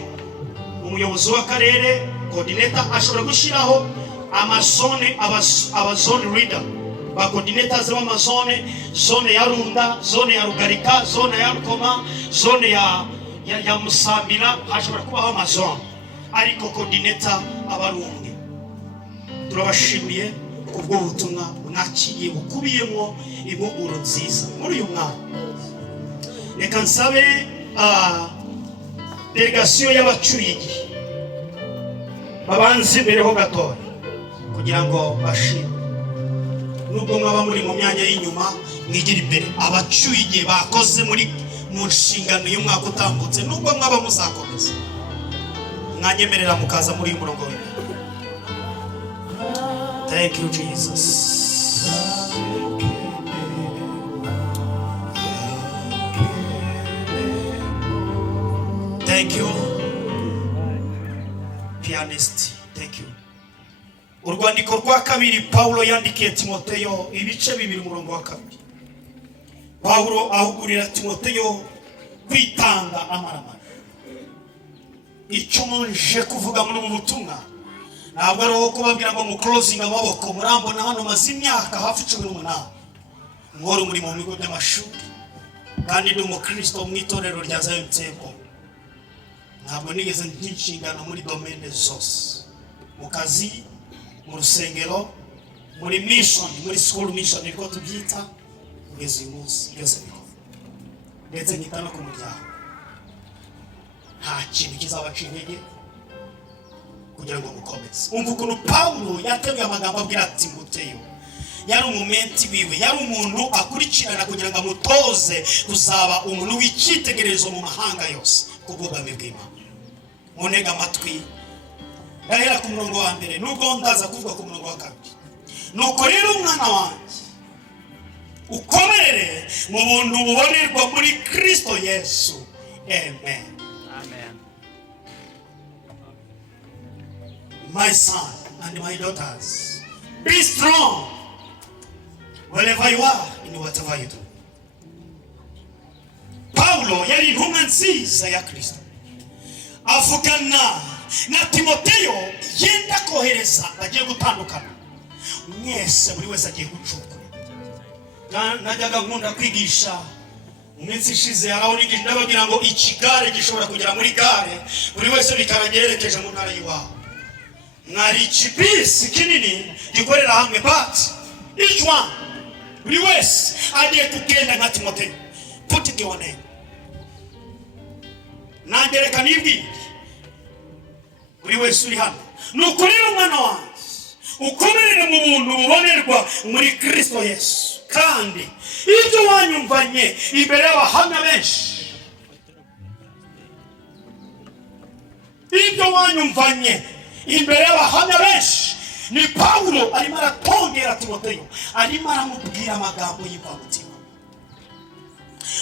Umuyobozi w'akarere coordinator ashobora gushyiraho amazone, abazone leader ba coordinators b'amazone, zone ya Runda, zone ya Rugarika, zone ya Rukoma, zone ya Musambira, hashobora kubaho amazone ariko coordinator abarumwe. Turabashimiye kubwo butumwa mwakiriye bukubiyemo impuguro nziza muri uyu mwaka. Reka nsabe delegation y'abacyuye igihe babanze imbere gatoya kugira ngo bashime. Nubwo mwaba muri mu myanya y'inyuma mwigira imbere, abacyuye igihe bakoze mu nshingano y'umwaka utambutse, nubwo mwaba muzakomeza mwanyemerera mukaza muri uyu murongo w'imbere. Thank you Jesus. Thank you pianist. Thank you. Urwandiko rwa kabiri Paulo yandikiye Timoteyo ibice 2 umurongo wa 2. Paulo ahugurira Timoteyo kwitanga amaramara. Icyo nje kuvuga muri ubu butumwa ntabwo ari uko babwira ngo mu closing amaboko murambona hano maze imyaka hafi 18 nkora umurimo mu bigo by'amashuri kandi ndi umukristo mu itorero rya Zion Temple. Ntabwo nigeze ntinshingana muri domaine zose, mu kazi, mu rusengero, muri mission, muri school mission niko tubyita, ngeze umunsi byose biko ndetse nkita no ku muryango. Nta kintu kizabaca intege kugira ngo mukomeze. Umva ukuntu Paulo yateruye amagambo abwira Timoteyo. Yari umumenti wiwe, yari umuntu akurikirana kugira ngo amutoze kuzaba umuntu w'icyitegererezo mu mahanga yose kubw'ubwami bw'Imana. Munega amatwi gahera ku murongo wa mbere nubwo ndaza kuvuga ku murongo wa 2. Nuko rero umwana wanjye ukomerere mu buntu bubonerwa muri Kristo Yesu. Amen. Amen. My son and my daughters, be strong wherever you are in whatever you do. Paulo yari intumwa nziza ya Kristo avugana na Timoteyo yenda kohereza bagiye gutandukana. Mwese buri wese agiye gucukura. Najyaga nkunda kwigisha mu minsi ishize yarawunigisha ndabagira ngo ikigare gishobora kugera muri gare buri wese bikarangerekeje mu ntara yiwawe. Mwari ikibisi kinini gikorera hamwe but each one buri wese agiye kugenda nka Timoteyo. Put it your name. Nangereka nibwire buri wese uri hano nuko rero umwana wanjye ukomerere mu buntu bubonerwa muri Kristo Yesu kandi ibyo wanyumvanye imbere y'abahamya benshi, ibyo wanyumvanye imbere y'abahamya benshi. Ni Paulo arimo aratongera Timoteyo, arimo aramubwira amagambo y'imvamutima.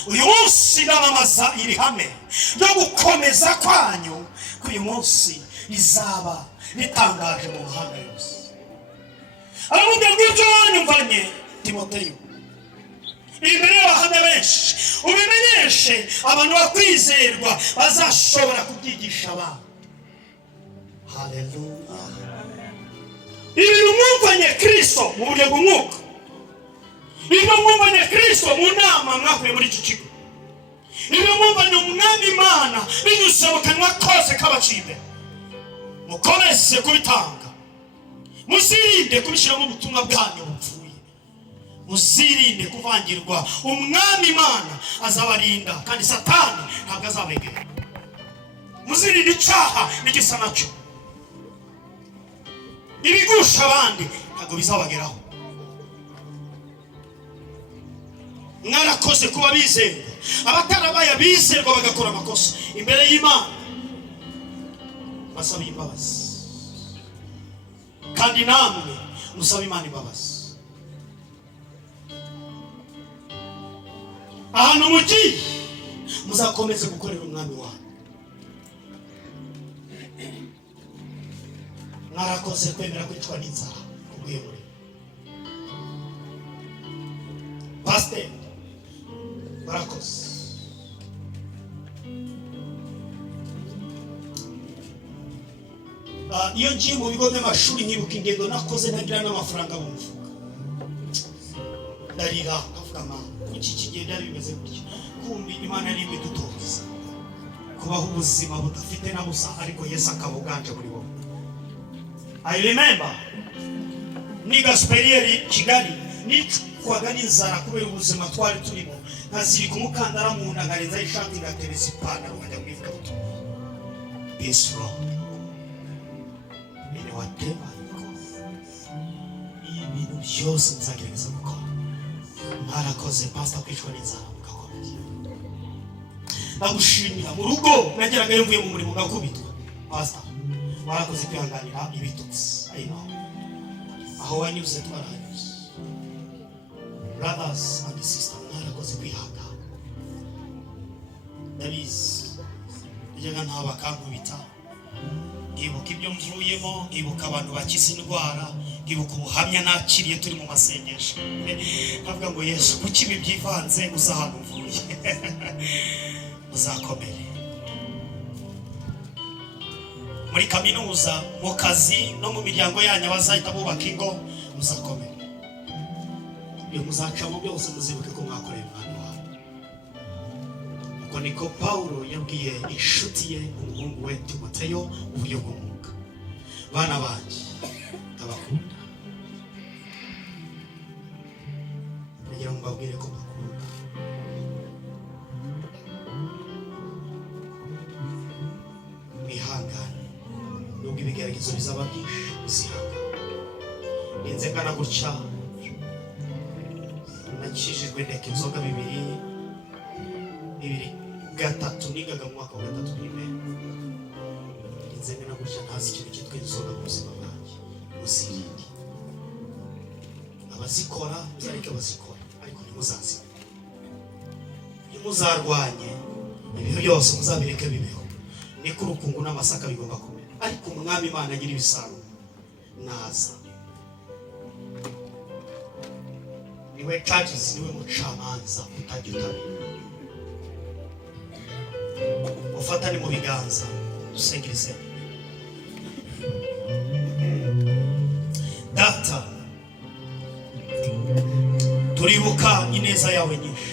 Uyu munsi namamaza iri hame ryo gukomeza kwanyu k'uyu munsi izaba ritangaje mu mahanga yose. Aramubwira ngo ibyo wanyumvanye Timoteyo imbere y'abahamya benshi ubimenyeshe abantu bakwizerwa bazashobora kubyigisha abantu. Haleluya. Ibintu mwumvanye Kristo mu buryo bw'umwuka, ibyo mwumvanye Kristo mu nama mwakuye muri iki kigo, niyo mwumva ni umwami Imana binyuze mu kanwa kose k'abacibe. Mukomeze kubitanga, muzirinde kubishyiramo ubutumwa bwanyu bupfuye, muzirinde kuvangirwa. Umwami Imana azabarinda kandi Satani ntabwo azabegera. Muzirinde icyaha n'igisa nacyo, ibigusha abandi ntabwo bizabageraho. Mwarakoze kuba bizerwa, abatarabaye bizerwa bagakora amakosa imbere y'Imana, basaba imbabazi, kandi namwe musaba Imana imbabazi. Ahantu mugiye muzakomeze gukorera umwami wawe. Mwarakoze kwemera kwicwa n'inzara kuguye muri Pastor, mwarakoze. Iyo ngiye mu bigo by'amashuri nkibuka ingendo nakoze ntagira n'amafaranga mu mufuka, ndarira avuga kuki kigenda bimeze gutya. Kumbi Imana yari idutoza kubaho ubuzima budafite na busa, ariko Yesu akabuganje muri bo. I remember niga superieri Kigali, nicwaga n'inzara kubera ubuzima twari turimo. Nkazirika umukandara mu nda, nkarenzaho ishati, ngatereza ipantaro, nkajya mu ikabutura. Yes Lord, bene watema ibintu byose nzagerageza gukora. Mwarakoze Pastor kwicwa n'inzara mugakomeza. Ndagushimira mu rugo nageraga mvuye mu murimo ngakubitwa. Pastor, mwarakoze kwihanganira ibitutsi. I know aho wanyuze twaranyuze. Brothers and sisters, mwarakoze kwihangana. Ndabizi njyaga ntabakankubita, ngibuka ibyo mvuyemo, ngibuka abantu bakize indwara, ngibuka ubuhamya nakiriye turi mu masengesho. Ndavuga ngo Yesu, kuki ibi byivanze, uza ahantu mvuye. Muzakomere muri kaminuza, mu kazi, no mu miryango yanyu abazahita bubaka ingo, muzakomere. Iyo muzacamo byose muzibuke ko mwakoreye umwami wawe. Uko niko Pawulo yabwiye inshuti ye umuhungu we Timoteyo uburyo bw'umwuka. Bana banjye ndabakunda, nagira ngo mbabwire ko mbakunda. Mwihangane nubwo ibigeragezo bizaba byinshi, muzihangane. Ninze ngana gutya, nakijijwe ndeka inzoga 2003, nigaga mu mwaka wa 3 primaire. Ninze ngana gutya, ntazi ikintu cyitwa inzoga mu buzima bwanjye. Muzirinde, abazikora muzareke bazikora, ariko ntimuzazime. Ntimuzarwanye, ibintu byose muzabireke bibeho. Niko urukungu n'amasaka bigomba kumera, ariko umwami Imana agira ibisaruro naza. Niwe judges, niwe mucamanza utagira utabera. Ufatane mu biganza dusengere. Data, turibuka ineza yawe nyinshi,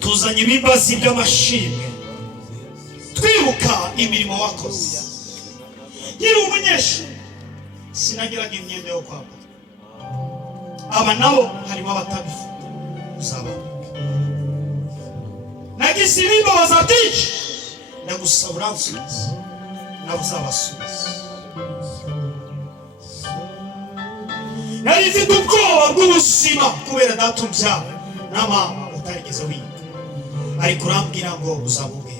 tuzanye imbabazi by'amashimwe, twibuka imirimo wakoze. Nkiri umunyeshuri sinagiraga imyenda yo kwambara, aba nabo harimo abatabifite, uzababuke. Nagize ibibazo byinshi, ndagusaba uransubiza, nawe uzabasubiza. Nari mfite ubwoba bw'ubuzima kubera data umbyara na mama utarigeze wiga, ariko urambwira ngo uzabubwe.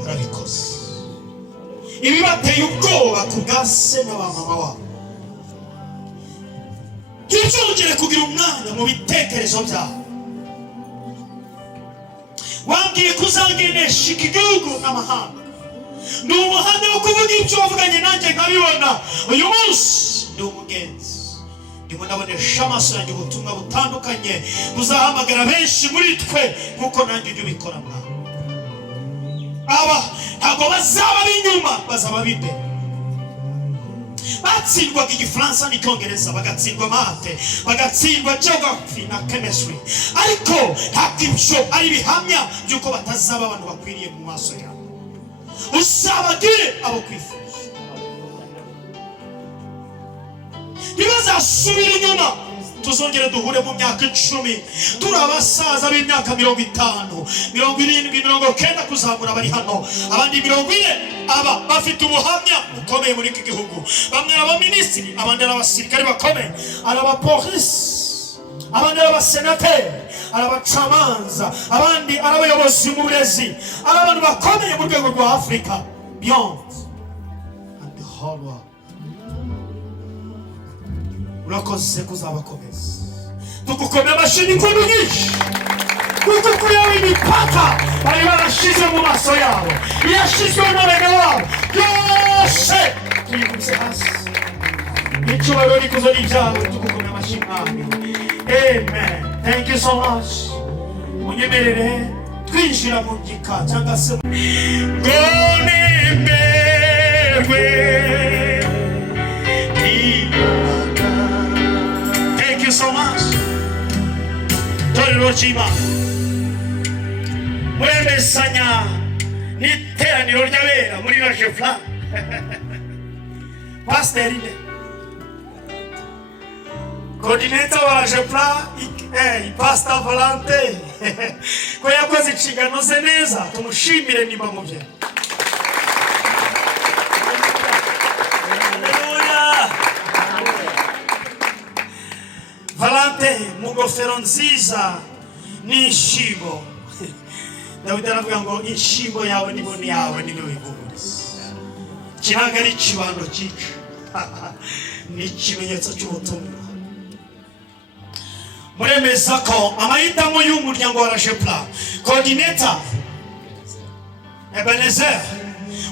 Urabikoze. Ibi bateye ubwoba ku bwa se na ba mama wabo. Ntuzongere kugira umwanya mu bitekerezo byawe. Wambwiye kuzangenesha iki gihugu n'amahanga. Ni umuhanda wo kuvuga ibyo wavuganye nanjye nkabibona. Uyu munsi ndi umugenzi, ndimo ndabonesha amaso yanjye ubutumwa butandukanye buzahamagara benshi muri twe nk'uko nanjye ujya ubikora mwana. Aba ntabwo bazaba b'inyuma, bazaba b'imbere. batsindwaga igifaransa n'icyongereza, bagatsindwa mate, bagatsindwa geography na chemistry, ariko ntabwo ibyo ari bihamya by'uko batazaba abantu bakwiriye mu maso yawe. Uzabagire abo kwifuza, ntibazasubira inyuma. Tuzongere duhure mu myaka 10 turi abasaza b'imyaka 50, 70, 90 kuzamura bari hano, abandi 40 aba bafite ubuhamya bukomeye muri iki gihugu. Bamwe ari abaminisitiri, abandi ari abasirikare bakomeye, ari abapolisi, abandi ari abasenateri, ari abacamanza, abandi ari abayobozi mu burezi, ari abantu bakomeye mu rwego rwa Africa beyond and the whole world. Urakoze kuzabakomeza, tugukomeye amashyi n'impundu nyinshi, kuko kuyawe imipaka bari barashize mu maso yabo, yashizwe n'abene wabo yose tuyikubise hasi. Icyubahiro n'ikuzo n'ibyawe, tugukomeye amashyi mwami. Amen. Thank you so much. Munyemerere twinjira mu gika cyangwa se ngo nemerwe. Thank you so much. Torero Chima. Mwemesanya n'iteraniro ry'abera muri Rajefla. Pastor inde. Coordinator wa Rajefla, Pastor Valente. Ko yakoze inshingano ze neza, tumushimire nimba mu bye. Valente mu ngofero nziza n'ishimbo. Dawidi aravuga ngo ishimbo yawe n'iboni yawe niyo bigumuriza. Kiraga ari kibando cyica. Ni ikimenyetso cy'ubutumwa. Muremeza ko amahitamo y'umuryango wa Rajepla, coordinator Ebenezer,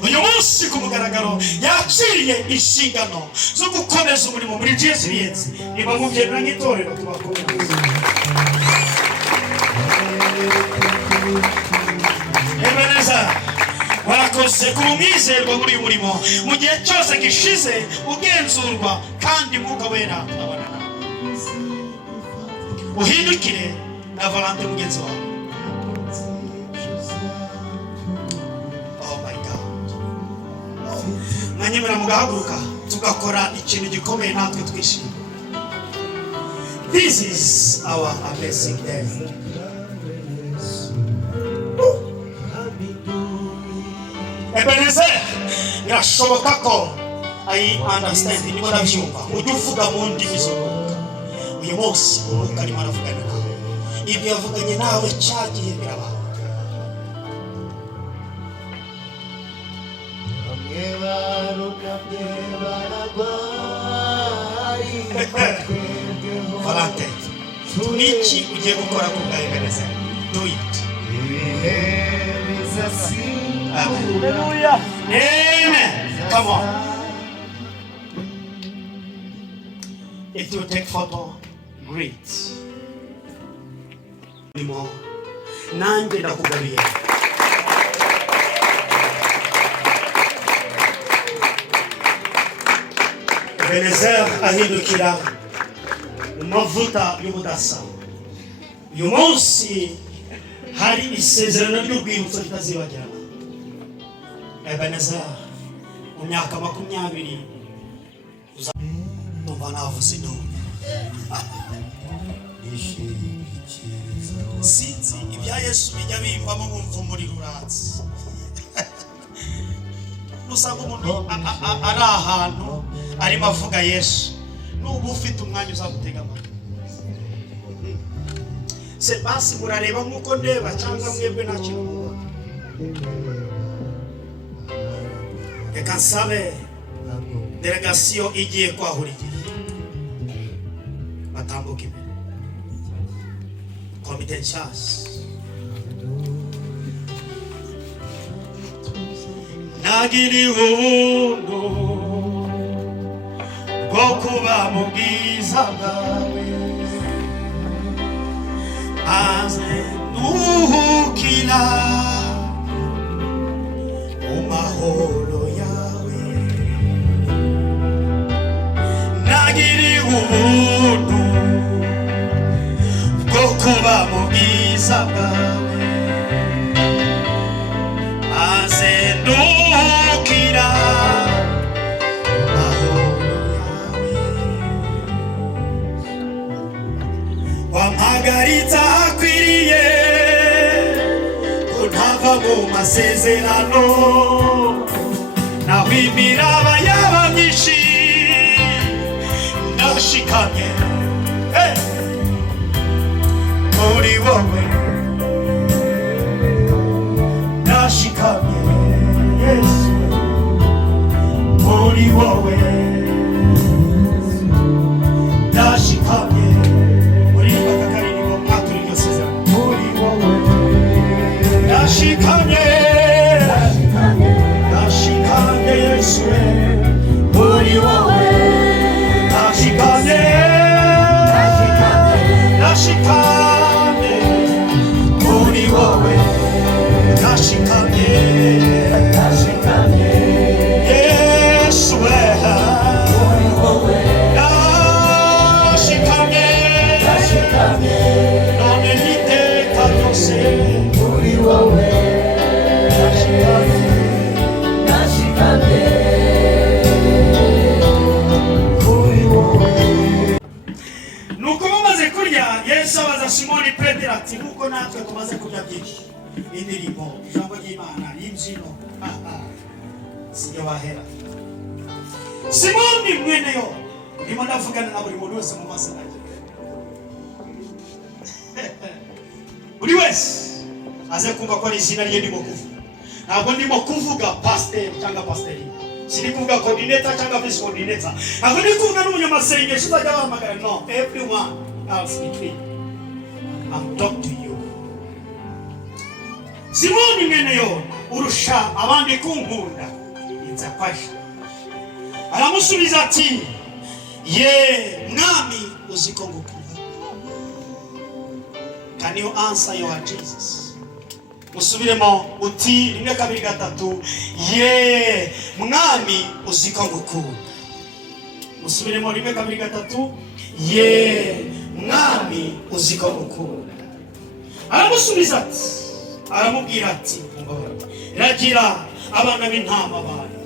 uyu munsi ku mugaragaro yakiriye inshingano zo gukomeza umurimo muri JSBS. Niba mubyemera nk'itorero tubakomeza. Ebenezer, warakoze kuba umwizerwa muri uyu murimo mu gihe cyose gishize ugenzurwa kandi Mwuka Wera abonana. Uhindukire na Valente mugenzi wawe. Mwanyemera mugahaguruka tugakora ikintu gikomeye natwe twishimye. This is our amazing day. Ebenezer, birashoboka ko I understand, niba nabyumva ujye uvuga mu ndimi z'umwuka. Uyu munsi Umwuka arimo aravugana nawe, ibyo yavuganye nawe cyagiye biraba. Valente, niki ugiye gukora ku bwa Ebenezer? Do it. Hallelujah. Amen. Come on. If you take photo, great. Nanjye ndakugabiye. Ebenezer ahindukira amavuta y'ubudasa. Uyu munsi hari isezerano ry'urwibutso ritazibagirana. Ebenezer, mu myaka 20 uzumva navuze no. Sinzi ibya Yesu bijya bivamo bumva muri ruratsi. Nusanga umuntu ari ahantu arimo avuga Yesu, n'ubu ufite umwanya uzagutega amatwi. Se basi murareba nk'uko ndeba cyangwa mwebwe nta kintu mubona. Reka nsabe delegasiyo igiye kwahura igihe batambuka imbere. Komite nshyashya nagiriwe ubuntu bwo kuba mu bwiza bwawe, maze nduhukira mu mahoro yawe. ubwiza bwawe azendukira amahoro yawe wampagaritse ahakwiriye ko ntava mu masezerano naho imiraba yaba myinshi ndashikamye muri wowe ndashikamye Yesu muri wowe ndashikamye muri bakakaririmbo mwaturi ryosezerano muri wowe ndashikamye ndashikamye Yesu muri wowe ndashikamye ndashikamye muri wowe ndashikamye ndashikamye Yesu muri wowe ndashikamye ndashikamye none n'iteka ryose muri wowe ndashikamye ndashikamye muri wowe. Nuko bamaze kurya Yesu abaza Simoni Petero ati nuko natwe tumaze kurya byinshi indirimbo ijambo ry'Imana y'imbyino sijya wahera Simoni mwene yo ndimo ndavugana na buri muntu wese mu mazina ye buri wese aze kumva ko ari izina rye ndimo kuvuga ntabwo ndimo kuvuga pastor cyangwa pastori siri kuvuga coordinator cyangwa vice coordinator ntabwo ndi kuvuga n'umunyamasengesho uzajya bahamagara no everyone else between I'm talking to you. Simoni mwene yo urusha abandi kunkunda inzapasha aramusubiza ati ye mwami uziko ngukunda. Can you answer your Jesus? Musubiremo uti rimwe kabiri gatatu ye mwami uziko ngukunda. Musubiremo rimwe kabiri gatatu ye mwami uziko ngukunda. Aramusubiza ati aramubwira ati ragira abana b'intama banyu.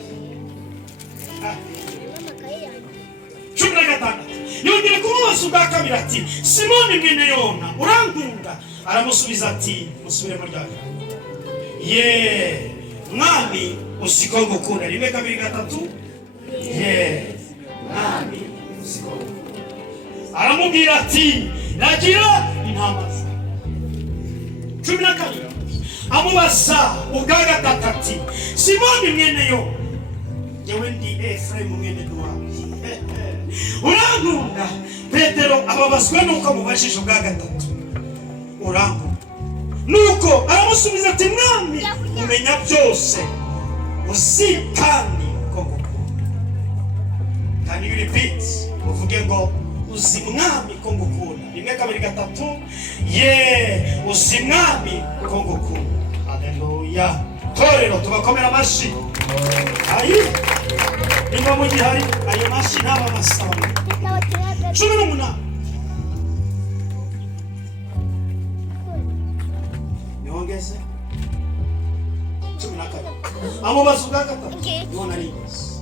16 yongera kumubaza ubwa kabiri ati Simoni mwene Yona urankunda? Aramusubiza ati musubiremo ryari ye mwami uziko ngukunda. Rimwe kabiri gatatu ye mwami uziko ngukunda. Aramubwira ati ragira intama ze. 12 amubaza ubwa gatatu ati Simoni mwene Yona yewe ndi Efraimu mwene Duwawe urankunda? Petero ababazwa nuko amubajije ubwa gatatu urankunda? Nuko aramusubiza ati mwami umenya byose uzi kandi ko ngukunda. Can you repeat? Uvuge ngo uzi mwami ko ngukunda. Rimwe kabiri gatatu ye uzi mwami ko ngukunda. Haleluya. Torero tubakomera amashi. Ayi nimba mu gihari ayo mashi n'aba masaba 18 nyongeze 12 amubaza ubwa gatatu Yona ringeze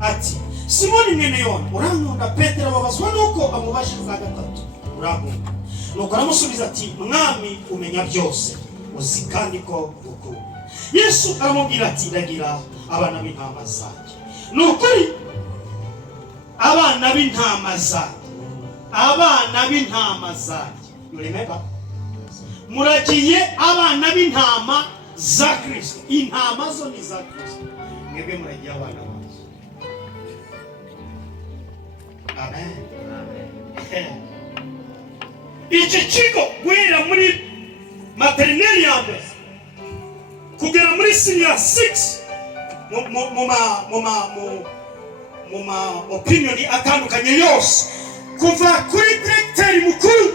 ati Simoni mwene Yona urankunda? Petero ababazwa nuko amubajije ubwa gatatu urankunda? Nuko aramusubiza ati mwami umenya byose uzi kandi ko ngukunda. Yesu aramubwira ati ragira abana b'intama zanjye. Nukuri abana b'intama zanjye, abana b'intama zanjye. You remember? Muragiye abana b'intama za Kristo. Intama zo ni za Kristo. Mwebwe muragiye abana bazo. Amen. Amen. Iki kigo guhera muri materineri ya mbere kugera muri senior 6 mu opinion atandukanye yose, kuva kuri directeur mukuru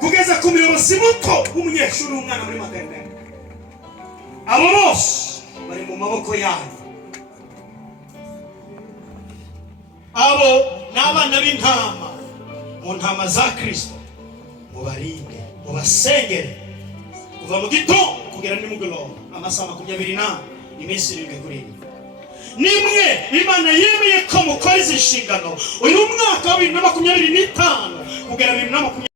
kugeza ku muyobozi muto w'umunyeshuri w'umwana muri materineri, abo bose bari mu maboko yanyu. Abo n'abana b'intama mu ntama za Kristo mubarinde. mubasengere kuva mu gitondo kugera nimugoroba amasaha 24 iminsi 7 kuri nimwe Imana yemeye ko mukora izi nshingano uyu mwaka wa 2025 kugera 2025